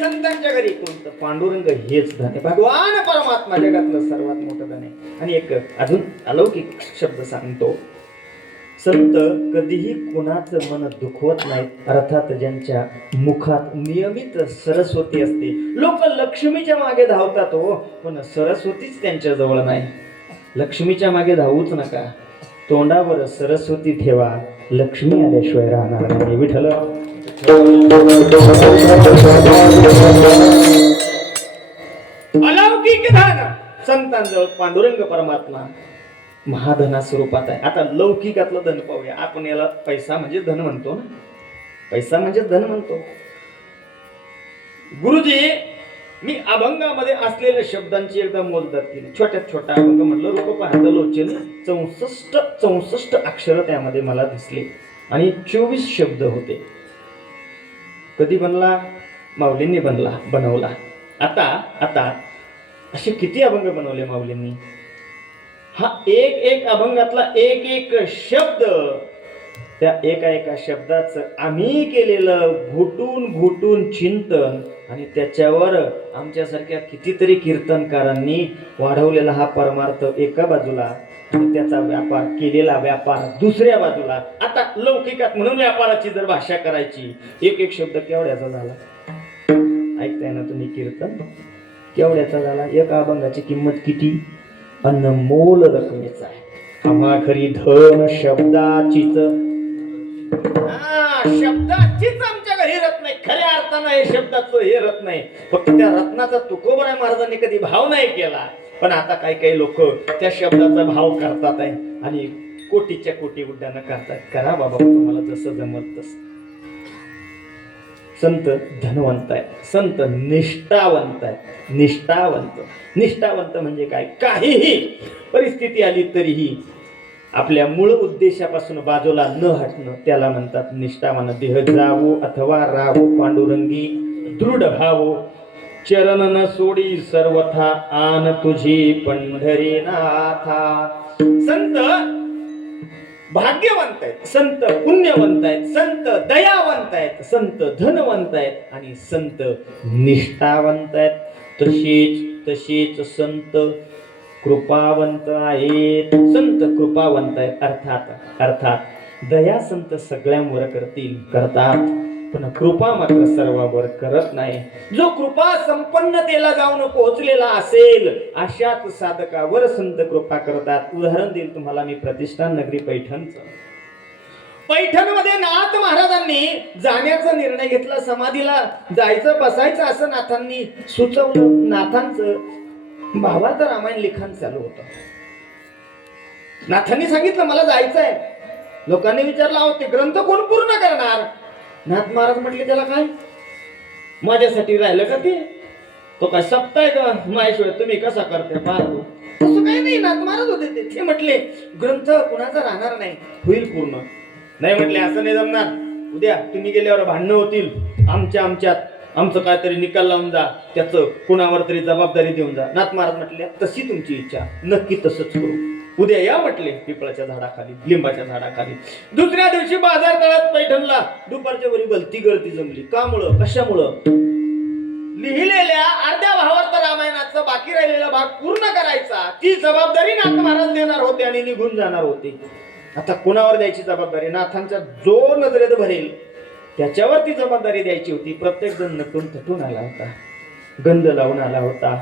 संतांच्या घरी कोणतं? पांडुरंग हेच धन आहे. भगवान परमात्मा जगातलं सर्वात मोठं धन आहे. आणि एक अजून अलौकिक शब्द सांगतो. संत कधीही कोणाचं मन दुखवत नाहीत. अर्थात ज्यांच्या मुखात नियमित सरस्वती असते. लोक लक्ष्मीच्या मागे धावतात हो, पण सरस्वतीच त्यांच्या जवळ नाही. लक्ष्मीच्या मागे धावूच नका. तोंडावर सरस्वती ठेवा. लक्ष्मी आल्याशिवाय राहणार नाही. विठ्ठल. अलौकिक धन संतांजवळ पांडुरंग परमात्मा महाधना स्वरूपात आहे. आता लौकिकातलं धन पाहूया आपण. याला पैसा म्हणजे धन म्हणतो ना. पैसा म्हणजे धन म्हणतो. गुरुजी मी अभंगामध्ये असलेल्या शब्दांची एकदा मोजदाद केली. छोट्यात छोटा अभंग म्हटलं. रूप पाहता लोचन 64 अक्षर त्यामध्ये मला दिसले आणि 24 शब्द होते. कधी बनला? माऊलींनी बनवला. आता असे किती अभंग बनवले माऊलींनी. हा एक एक अभंगातला एक एक शब्द, त्या एका एका शब्दाचं आम्ही केलेलं घुटून घुटून चिंतन आणि त्याच्यावर आमच्यासारख्या कितीतरी कीर्तनकारांनी वाढवलेला हा परमार्थ एका बाजूला आणि त्याचा व्यापार केलेला व्यापार दुसऱ्या बाजूला. आता लौकिकात म्हणून व्यापाराची जर भाषा करायची, एक एक शब्द केवढ्याचा झाला ऐकताय ना तुम्ही कीर्तन, केवढ्याचा झाला. एका अभंगाची किंमत किती, अनमोल रकमेचा आहे. आम्हा खरी धन शब्दाचीच, शब्दाचीच आमच्या घरी रत्न नाही. खऱ्या अर्थानं हे शब्दाचं हे रत्न नाही, फक्त त्या रत्नाचा तुकोबराय महाराजांनी कधी भाव नाही केला. पण आता काही काही लोक त्या शब्दाचा भाव करतात आहे आणि कोटीच्या कोटी उड्डाणं करतात. करा बाबा, तुम्हाला जसं जमत तसं. संत धनवंत आहेत, संत निष्ठावंत आहेत. निष्ठावंत म्हणजे काय, काहीही परिस्थिती आली तरीही आपल्या मूळ उद्देशापासून बाजूला न हटणं, त्याला म्हणतात निष्ठावान. देह जावो अथवा रावो पांडुरंगी दृढ भावो, चरण न सोडी सर्वथा आन तुझी पंढरीनाथा. संत भाग्यवंत आहेत, संत पुण्यवंत आहेत, संत दयावंत आहेत, संत धनवंत आहेत आणि संत निष्ठावंत आहेत. तसेच संत कृपावंत आहेत. संत कृपावंत आहेत अर्थात दया संत सगळ्यांवर करतात, पण कृपा मात्र सर्वांवर करत नाही. जो कृपा संपन्नतेला जाऊन पोहोचलेला असेल अशाच साधकावर संत कृपा करतात. उदाहरण देईल तुम्हाला मी, प्रतिष्ठान नगरी पैठणचं. पैठणमध्ये नाथ महाराजांनी जाण्याचा निर्णय घेतला. समाधीला जायचं बसायचं असं नाथांनी सुचवलं. नाथांचं भावाचं रामायण लिखाण चालू होतं. नाथांनी सांगितलं मला जायचंय. लोकांनी विचारलं अहो ते ग्रंथ कोण पूर्ण करणार. नाथ महाराज म्हटले त्याला काय, माझ्यासाठी राहिलं का ते, तो काय सप्ताय का माझ्याशिवाय तुम्ही कसा करते पाहतो. तसं काही नाही. नाथ महाराज होते ते म्हटले ग्रंथ कुणाचा राहणार नाही, होईल पूर्ण. नाही म्हटले असं नाही जमणार, उद्या तुम्ही गेल्यावर भांडणं होतील, आमच्यात आमचं काहीतरी निकाल लावून जा, त्याचं कुणावर तरी जबाबदारी देऊन जा. नाथ महाराज म्हटले तशी तुमची इच्छा, नक्की तसंच करू. उद्या या म्हटले पिपळाच्या झाडाखाली, लिंबाच्या झाडाखाली. दुसऱ्या दिवशी बाजार तळात पैठणला दुपारच्या वरी भलती गर्दी जमली. कामुळं, कशामुळं, लिहिलेल्या अर्ध्या भावार्थ रामायणाचा बाकी राहिलेला भाग पूर्ण करायचा. ती जबाबदारी नाथ महाराज देणार होते आणि निघून जाणार होते. आता कुणावर द्यायची जबाबदारी, नाथांच्या जो नजरेत भरेल त्याच्यावर ती जबाबदारी द्यायची होती. प्रत्येक जण नटून थटून आला होता, गंध लावून आला होता,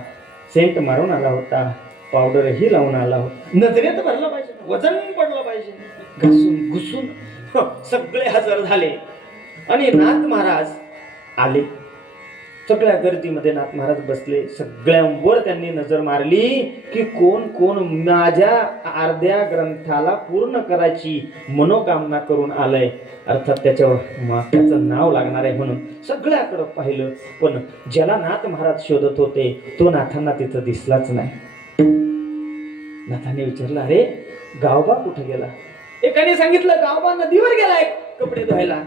सेंट मारून आला होता, पावडरही लावून आला होता. नजरेत भरला पाहिजे, वजन पडलं पाहिजे, घासून घुसून सगळे हजर झाले आणि नाथ महाराज आले. सगळ्या गर्दीमध्ये नाथ महाराज बसले. सगळ्यांवर त्यांनी नजर मारली की कोण कोण माझ्या अर्ध्या ग्रंथाला पूर्ण करायची मनोकामना करून आलंय, अर्थात त्याच्यावर त्याचं नाव लागणार आहे म्हणून सगळ्याकडं पाहिलं. पण ज्याला नाथ महाराज शोधत होते तो नाथांना तिथं दिसलाच नाही. नाथाने विचारलं अरे गावबा कुठे गेला. एकाने सांगितलं गावबा नदीवर गेलाय कपडे धुवायला.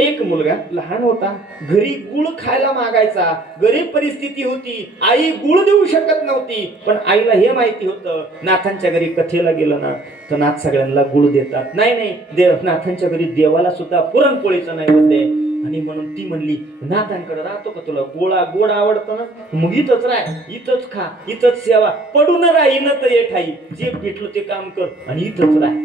एक मुलगा लहान होता, घरी गुळ खायला मागायचा. गरीब परिस्थिती होती, आई गुळ देऊ शकत नव्हती. पण आईला हे माहिती होतं नाथांच्या घरी कथेला गेलं ना तर नाथ सगळ्यांना गुळ देतात. नाही देव नाथांच्या घरी देवाला सुद्धा पुरणपोळीचं नैवेद्य आहे. आणि म्हणून ती म्हणली नाथांकडे राहतो का तुला गोड आवडतं ना, मग इथंच राह, इथंच खा, इथंच सेवा, पडून राही न तर ये ठाई, जे भेटलं ते काम कर आणि इथंच राह.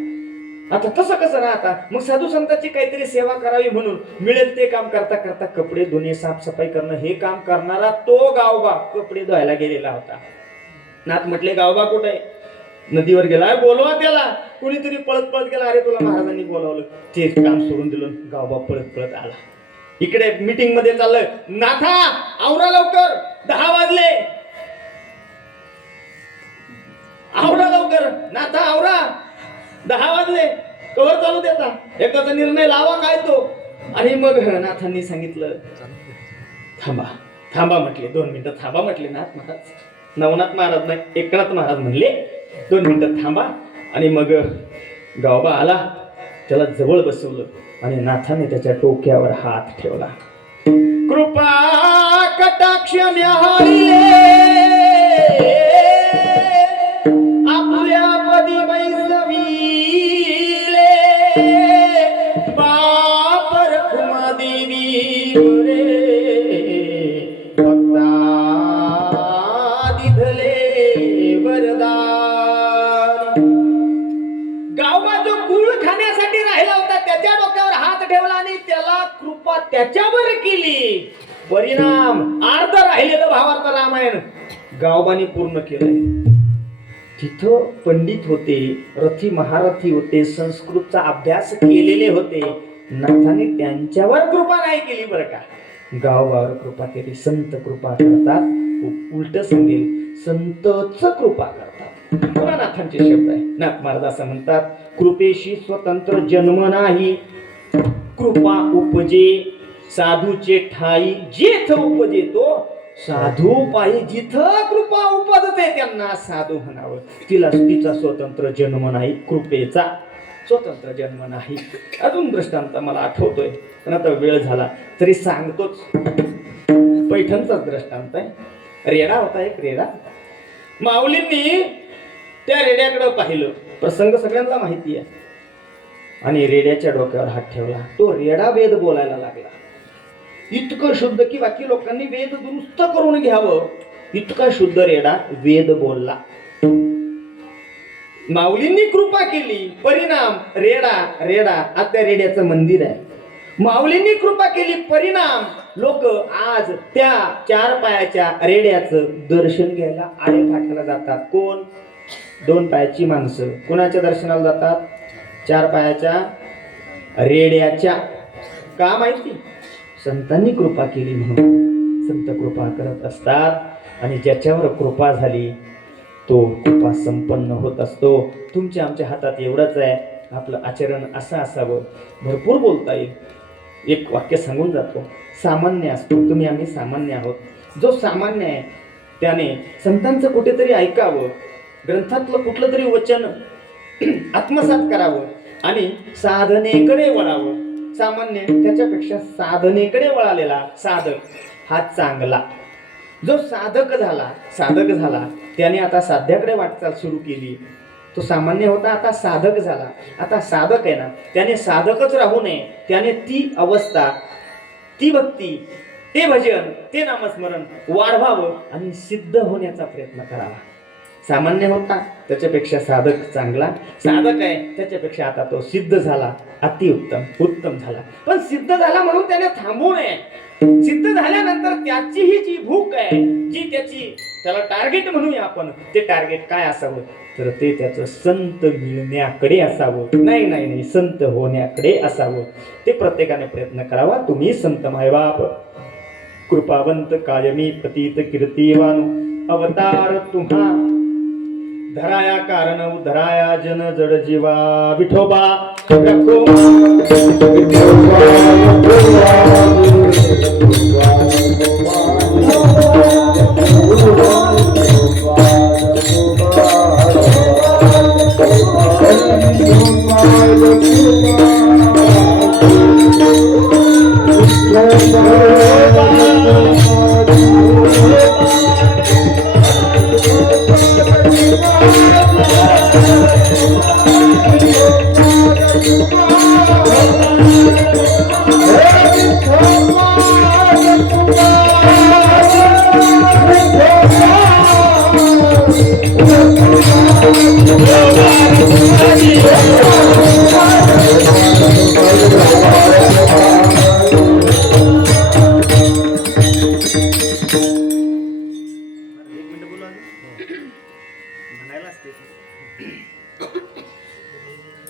आता तसं कसं राहता, मग साधू संतांची काहीतरी सेवा करावी म्हणून मिळेल ते काम करता करता कपडे धुणे, साफसफाई करणं हे काम करणारा तो गावबा कपडे धुवायला गेलेला होता. नाथ म्हटले गावबा कुठे आहे. नदीवर गेला, बोलवा त्याला. कुणीतरी पळत पळत गेला. अरे तुला महाराजांनी बोलावलं. ते काम सोडून दिलं, गावबा पळत पळत आला. इकडे मीटिंग मध्ये चाललंय. नाथा आवरा लवकर, 10 वाजले. आवरा लवकर नाथा, आवरा, 10 वाजले. कवर चालू देता, एकाचा निर्णय लावा काय तो. आणि मग नाथांनी सांगितलं थांबा म्हटले, 2 मिनिटं थांबा म्हटले. नाथ महाराज, नवनाथ महाराज नाही, एकनाथ महाराज म्हणले 2 मिनिटं थांबा. आणि मग गावबा आला, त्याला जवळ बसवलं आणि नाथाने त्याच्या डोक्यावर हात ठेवला. कृपा कटाक्ष न्याहाळिले पदी बैसविले बाप रखुमा देवी रे भक्ता दिधले वरदान. गावमा जो गुळ खाण्यासाठी राहिला होता त्याच्या डोक्यावर हात ठेवला आणि त्याला कृपा त्याच्यावर केली. परिणाम अर्ध राहिलेलं भावार्थ रामायण गावबानी पूर्ण केलंय. तिथं पंडित होते, रथी महारथी होते, संस्कृतचा अभ्यास केलेले होते. नाथाने त्यांच्यावर कृपा नाही केली बरं का, गावावर कृपा केली. संत कृपा करतात, उलट सांगेल संतच कृपा करतात. पुन्हा नाथांचे शब्द आहे. नाथ महाराज असं म्हणतात, कृपेशी स्वतंत्र जन्म नाही, कृपा उपजे साधूचे ठाई. जेथ उपजेतो साधू पायी. जिथं कृपा उपजते त्यांना साधू म्हणावं. तिचा स्वतंत्र जन्म नाही, कृपेचा स्वतंत्र जन्म नाही. अजून दृष्टांत मला आठवतोय पण आता वेळ झाला तरी सांगतोच. पैठणचाच दृष्टांत आहे. रेडा होता एक रेडा. माऊलींनी त्या रेड्याकडे पाहिलं. प्रसंग सगळ्यांना माहिती आहे. आणि रेड्याच्या डोक्यावर हात ठेवला. तो रेडा वेद बोलायला लागला. इतकं शुद्ध की बाकी लोकांनी वेद दुरुस्त करून घ्यावं इतका शुद्ध रेडा वेद बोलला. माऊलींनी कृपा केली. परिणाम रेडा आता त्या रेड्याचं मंदिर आहे. माऊलींनी कृपा केली. परिणाम लोक आज त्या 4 पायाच्या रेड्याचं दर्शन घ्यायला आळेफाट्याला जातात. कोण? 2 पायाची माणसं. कोणाच्या दर्शनाला जातात? 4 पायाच्या रेड्याच्या. का माहिती? संतांनी कृपा केली म्हणून. संत कृपा करत असतात आणि ज्याच्यावर कृपा झाली तो कृपा संपन्न होत असतो. तुमच्या आमच्या हातात एवढंच आहे, आपलं आचरण असं असावं. भरपूर बोलता येईल. एक वाक्य सांगून जातो. सामान्य असतो. तुम्ही आम्ही सामान्य आहोत. जो सामान्य आहे त्याने संतांचं कुठेतरी ऐकावं, ग्रंथातलं कुठलं तरी वचन आत्मसात करावं आणि साधनेकडे वळावं. सामान्य त्याच्यापेक्षा साधनेकडे वळालेला साधक हा चांगला. जो साधक झाला त्याने आता साध्याकडे वाटचाल सुरू केली. तो सामान्य होता, आता साधक झाला. आता साधक आहे ना, त्याने साधकच राहू नये. त्याने ती अवस्था, ती भक्ती, ते भजन, ते नामस्मरण वाढवावं आणि सिद्ध होण्याचा प्रयत्न करावा. सामान्य होता त्याच्यापेक्षा साधक चांगला. साधक आहे त्याच्यापेक्षा आता तो सिद्ध झाला, उत्तम झाला. पण सिद्ध झाला म्हणून त्याने थांबू नये. सिद्ध झाल्यानंतर त्याचीही जी भूक आहे, जी त्याला टार्गेट म्हणूया आपण, ते टार्गेट काय असावं तर ते त्याचं संत मिळण्याकडे असावं. नाही संत होण्याकडे असावं. ते प्रत्येकाने प्रयत्न करावा. तुम्ही संत मायबाप कृपावंत कायमी पतित कीर्तिवान अवतार तुम्हा धराया कारण उधराया जन जड जीवा विठोबा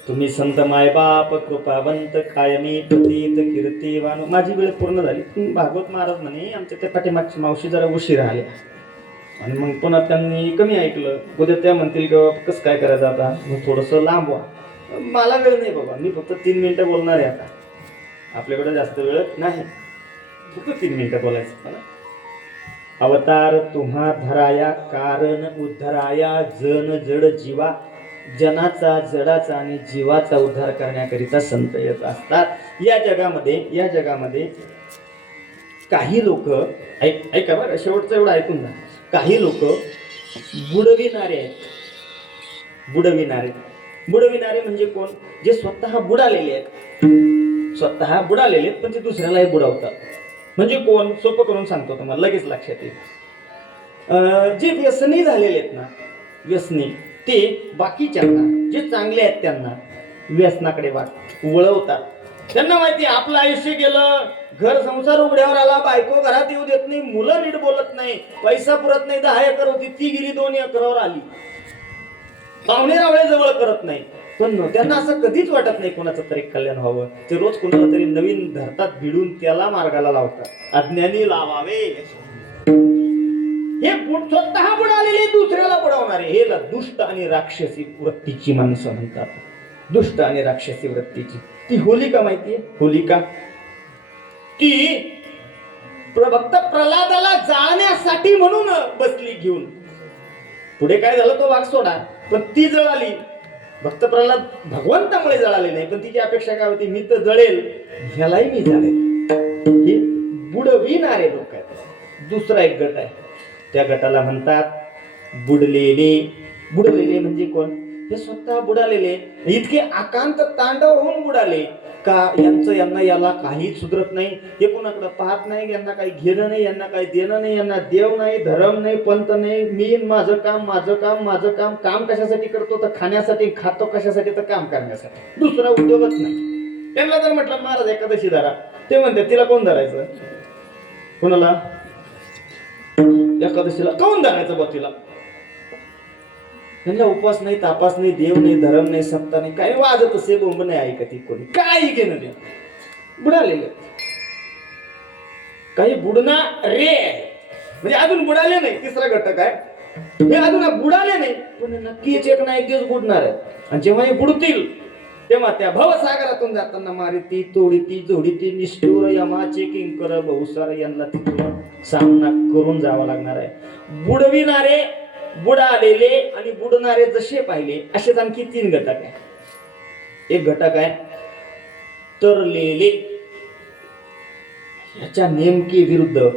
तुम्ही संत मायबाप कृपावंत कायमी पतित कीर्तिवान. माझी वेळ पूर्ण झाली. भागवत महाराज म्हणे आमच्या त्या पाठीमागची मावशी जरा उशीर आल्या आणि मग पुन्हा त्यांनी कमी ऐकलं. उद्या त्या म्हणतील की कसं काय करायचं आता, मग थोडंसं लांब व्हा. मला वेळ नाही बाबा, मी फक्त 3 मिनिटं बोलणार आहे. आता आपल्याकडे जास्त वेळ नाही, फक्त 3 मिनिटं बोलायचं मला. अवतार तुम्हा धराया कारण उद्धराया जन जड जीवा. जनाचा, जडाचा आणि जीवाचा उद्धार करण्याकरिता संत येत असतात. या जगामध्ये काही लोक ऐका बरं, शेवटचं एवढं ऐकून जा. काही लोक बुडविणारे आहेत बुडविणारे. बुडविणारे म्हणजे कोण? जे स्वतः बुडालेले आहेत, स्वतः बुडालेले आहेत पण ते दुसऱ्यालाही बुडवतात. म्हणजे कोण? सोपं करून सांगतो तुम्हाला, लगेच लक्षात येईल. जे व्यसनी झालेले आहेत ना, व्यसनी, ते बाकीच्यांना, जे चांगले आहेत त्यांना व्यसनाकडे वळवतात. त्यांना माहिती आहे आपलं आयुष्य गेलं, घर संसार उघड्यावर आला, बायको घरात येऊ देत नाही, मुलं नीट बोलत नाही, पैसा पुरत नाही, 10 एकर होती ती गेली 2 एकरावर आली, पाहुणे रावळे जवळ करत नाही. पण त्यांना असं कधीच वाटत नाही कोणाचं तरी कल्याण व्हावं. ते रोज कोणाला तरी नवीन धरतात, भिडून त्याला मार्गाला लावतात. अज्ञानी लावावे. हे स्वतः बुडालेले दुसऱ्याला बुडवणारे, हे दुष्ट आणि राक्षसी वृत्तीची माणसं म्हणतात. दुष्ट आणि राक्षसी वृत्तीची. ती होलिका माहितीये? होलिका ती भक्त प्रल्हादाला जाळण्यासाठी म्हणून बसली घेऊन. पुढे काय झालं तो भाग सोडा, पण ती जळाली. भक्त प्रल्हाद भगवंतामुळे जळाले नाही, पण तिची अपेक्षा काय होती? मी तर जळेल, ह्यालाही मी जाळेल. हे बुडविणारे लोक आहेत. दुसरा एक गट आहे, त्या गटाला म्हणतात बुडलेले. बुडलेले म्हणजे कोण? हे स्वतः बुडालेले, इतके आकांत तांडव होऊन बुडाले का यांना याला काही सुधरत नाही. हे कोणाकडे पाहत नाही, यांना काही घेणं नाही, यांना काही देणं नाही, यांना देव नाही, धर्म नाही, पंत नाही. मी माझं काम, माझं काम, माझं काम. काम कशासाठी करतो? तर खाण्यासाठी. खातो कशासाठी? तर काम करण्यासाठी. दुसरा उद्योगच नाही. त्यांना जर म्हटलं महाराज एकादशी धरा, ते म्हणतात तिला कोण धरायचं? कोणाला? एकादशीला कोण धरायचं बा तिला? त्यांना उपवास नाही, तापास नाही, देव नाही, धर्म नाही, सत्ता नाही, काही वाजत असे बोंब नाही ऐकत कोणी, काही घेणं नाही. बुडालेले. काही बुडणारे म्हणजे अजून बुडाले नाही. तिसरा घटक आहे, हे अजून बुडाले नाही पण नक्कीच एक ना एक दिवस बुडणार आहे. आणि जेव्हा हे बुडतील तेव्हा त्या भवसागरातून जाताना मारिती, तोडीती, जोडीती, निष्ठुर यमा चेकिंग कर बहुसार यांना तिथून सामना करून जावा लागणार आहे. बुडविणारे, बुडालेले आणि बुडणारे जसे पाहिले असेच आणखी 3 घटक आहे. एक घटक आहे तरलेले. याच्या नेमके विरुद्ध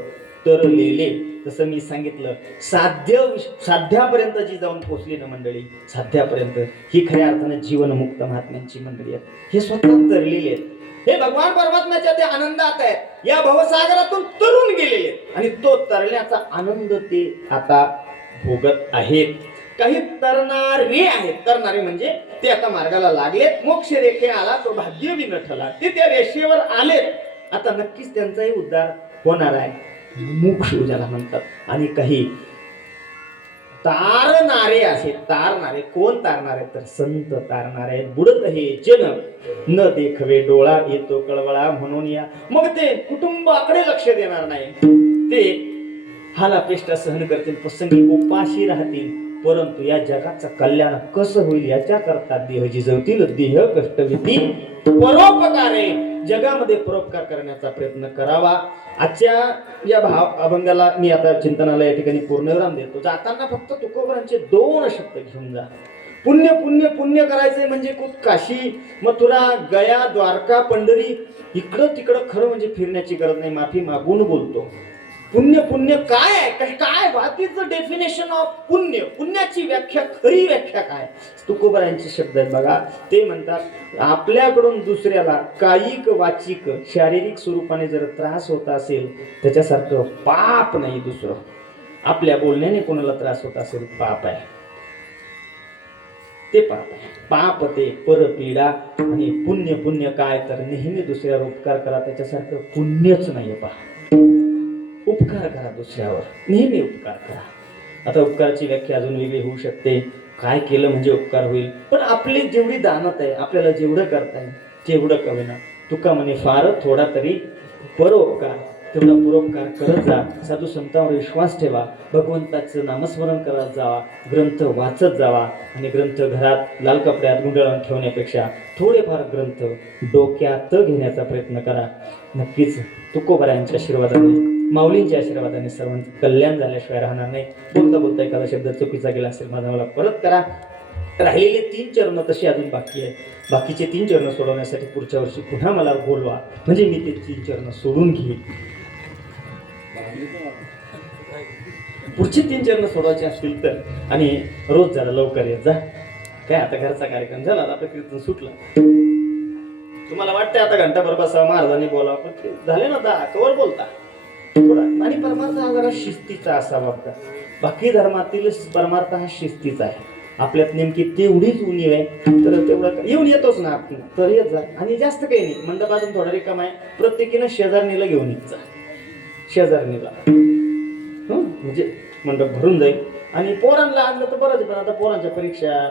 तरलेले. जसं मी सांगितलं, साध्यापर्यंत जी जाऊन पोहोचली ना मंडळी, साध्यापर्यंत, ही खऱ्या अर्थाने जीवनमुक्त महात्म्यांची मंडळी आहेत. हे स्वतः तरलेले आहेत. हे भगवान परमात्म्याच्या ते आनंदात आहेत, या भवसागरातून तरून गेलेले आहेत आणि तो तरल्याचा आनंद ते आता भोगत आहेत. काही तरणारे आहेत. तरणारे म्हणजे ते आता मार्गाला लागलेत, मोक्ष रेखे आला तो भाग्य विनठला, ते त्या रेषेवर आलेत. आता नक्कीच त्यांचाही उद्धार होणार आहे, मोक्ष ज्याला म्हणतात. आणि काही तारणारे आहेत. तारणारे कोण? तारणारे तर संत तारणारे आहेत. बुडत हे जन न देखवे डोळा येतो कळवळा म्हणून या. मग ते कुटुंबाकडे लक्ष देणार नाही, ते हालापेष्टा सहन करतील, प्रसंगी उपाशी राहतील, परंतु या जगाचं कल्याण कसं होईल याच्याकरता देह झिजवतील. देह कष्टविधी परोपकारे. जगामध्ये परोपकार करण्याचा प्रयत्न करावा. आजच्या या अभंगाला मी आता चिंतनाला या ठिकाणी पूर्णविराम देतो. जाताना फक्त तुकोबरांचे 2 शब्द घेऊन जा. पुण्य पुण्य पुण्य करायचंय म्हणजे खूप काशी, मथुरा, गया, द्वारका, पंढरी, इकडं तिकडं खरं म्हणजे फिरण्याची गरज नाही. माफी मागून बोलतो. पुण्य पुण्य काय आहे? काय? What is the definition of पुण्य? पुण्याची व्याख्या, खरी व्याख्या काय? तुकोबरांचे शब्द आहेत बघा. ते म्हणतात आपल्याकडून दुसऱ्याला कायिक, वाचिक, शारीरिक स्वरूपाने जर त्रास होत असेल त्याच्यासारखं पाप नाही दुसरं. आपल्या बोलण्याने कोणाला त्रास होत असेल पाप आहे, ते पाप आहे. पाप ते परपीडा. आणि पुण्य पुण्य काय तर नेहमी दुसऱ्यावर उपकार करा, त्याच्यासारखं पुण्यच नाही. पहा, उपकार करा दुसऱ्यावर, नेहमी उपकार करा. आता उपकाराची व्याख्या अजून वेगळी होऊ शकते. काय केलं म्हणजे उपकार होईल? पण आपली जेवढी दानत आहे, आपल्याला जेवढं करता येईल तेवढं करूया. तुका म्हणे फार थोडा तरी परोपकार, तेवढा परोपकार करत जा. साधू संतांवर विश्वास ठेवा, भगवंताचं नामस्मरण करत जावा, ग्रंथ वाचत जावा. आणि ग्रंथ घरात लाल कपड्यात गुंडाळून ठेवण्यापेक्षा थोडेफार ग्रंथ डोक्यात घेण्याचा प्रयत्न करा. नक्कीच तुकोबरायांच्या आशीर्वादाने, माऊलींच्या आशीर्वादाने सर्वांचं कल्याण झाल्याशिवाय राहणार नाही. बोलता बोलता एखादा शब्द चुकीचा गेला असेल माझा मला परत करा. राहिलेले 3 चरण तसे अजून बाकी आहेत. बाकीचे 3 चरण सोडवण्यासाठी पुढच्या वर्षी पुन्हा मला बोलवा, म्हणजे मी ते 3 चरण सोडून घेईन. पुढचे 3 चरण सोडवायचे असतील तर. आणि रोज जरा लवकर येत जा. काय आता घरचा कार्यक्रम झाला आता कीर्तन सुटलं. तुम्हाला वाटतंय आता घंटाभर बसावं महाराजांनी बोलावं, पण ते झाले ना 10 कवर बोलता थोडा. आणि परमार्थ हा जरा शिस्तीचा असावा बघा. बाकी धर्मातील परमार्थ हा शिस्तीचा आहे. आपल्यात नेमकी तेवढीच उणीव आहे तर तेवढं येऊन येतोच ना आपण तर येत जा. आणि जास्त काही नाही, मंडपातून थोडा रिकाम आहे, प्रत्येकीनं शेजारणीला घेऊन येत जा. शेजारणीला म्हणजे मंडप भरून जाईल. आणि पोरांना आणलं तर बरंच, पण आता पोरांच्या परीक्षा,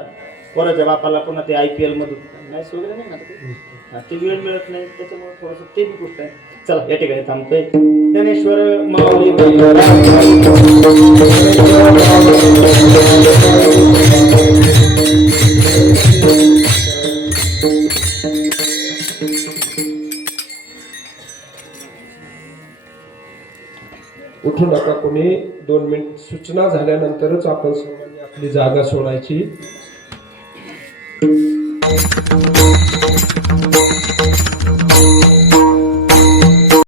पोराच्या बापाला पुन्हा ते IPL मधून मॅच वगैरे नाही ना, ते वेळ मिळत नाही, त्याच्यामुळे थोडंसं ते बी गोष्ट आहे. चला या ठिकाणी थांबतोय. ज्ञानेश्वर माऊली उठू नका कोणी. 2 मिनिट सूचना झाल्यानंतरच आपण सर्वांनी आपली जागा सोडायची.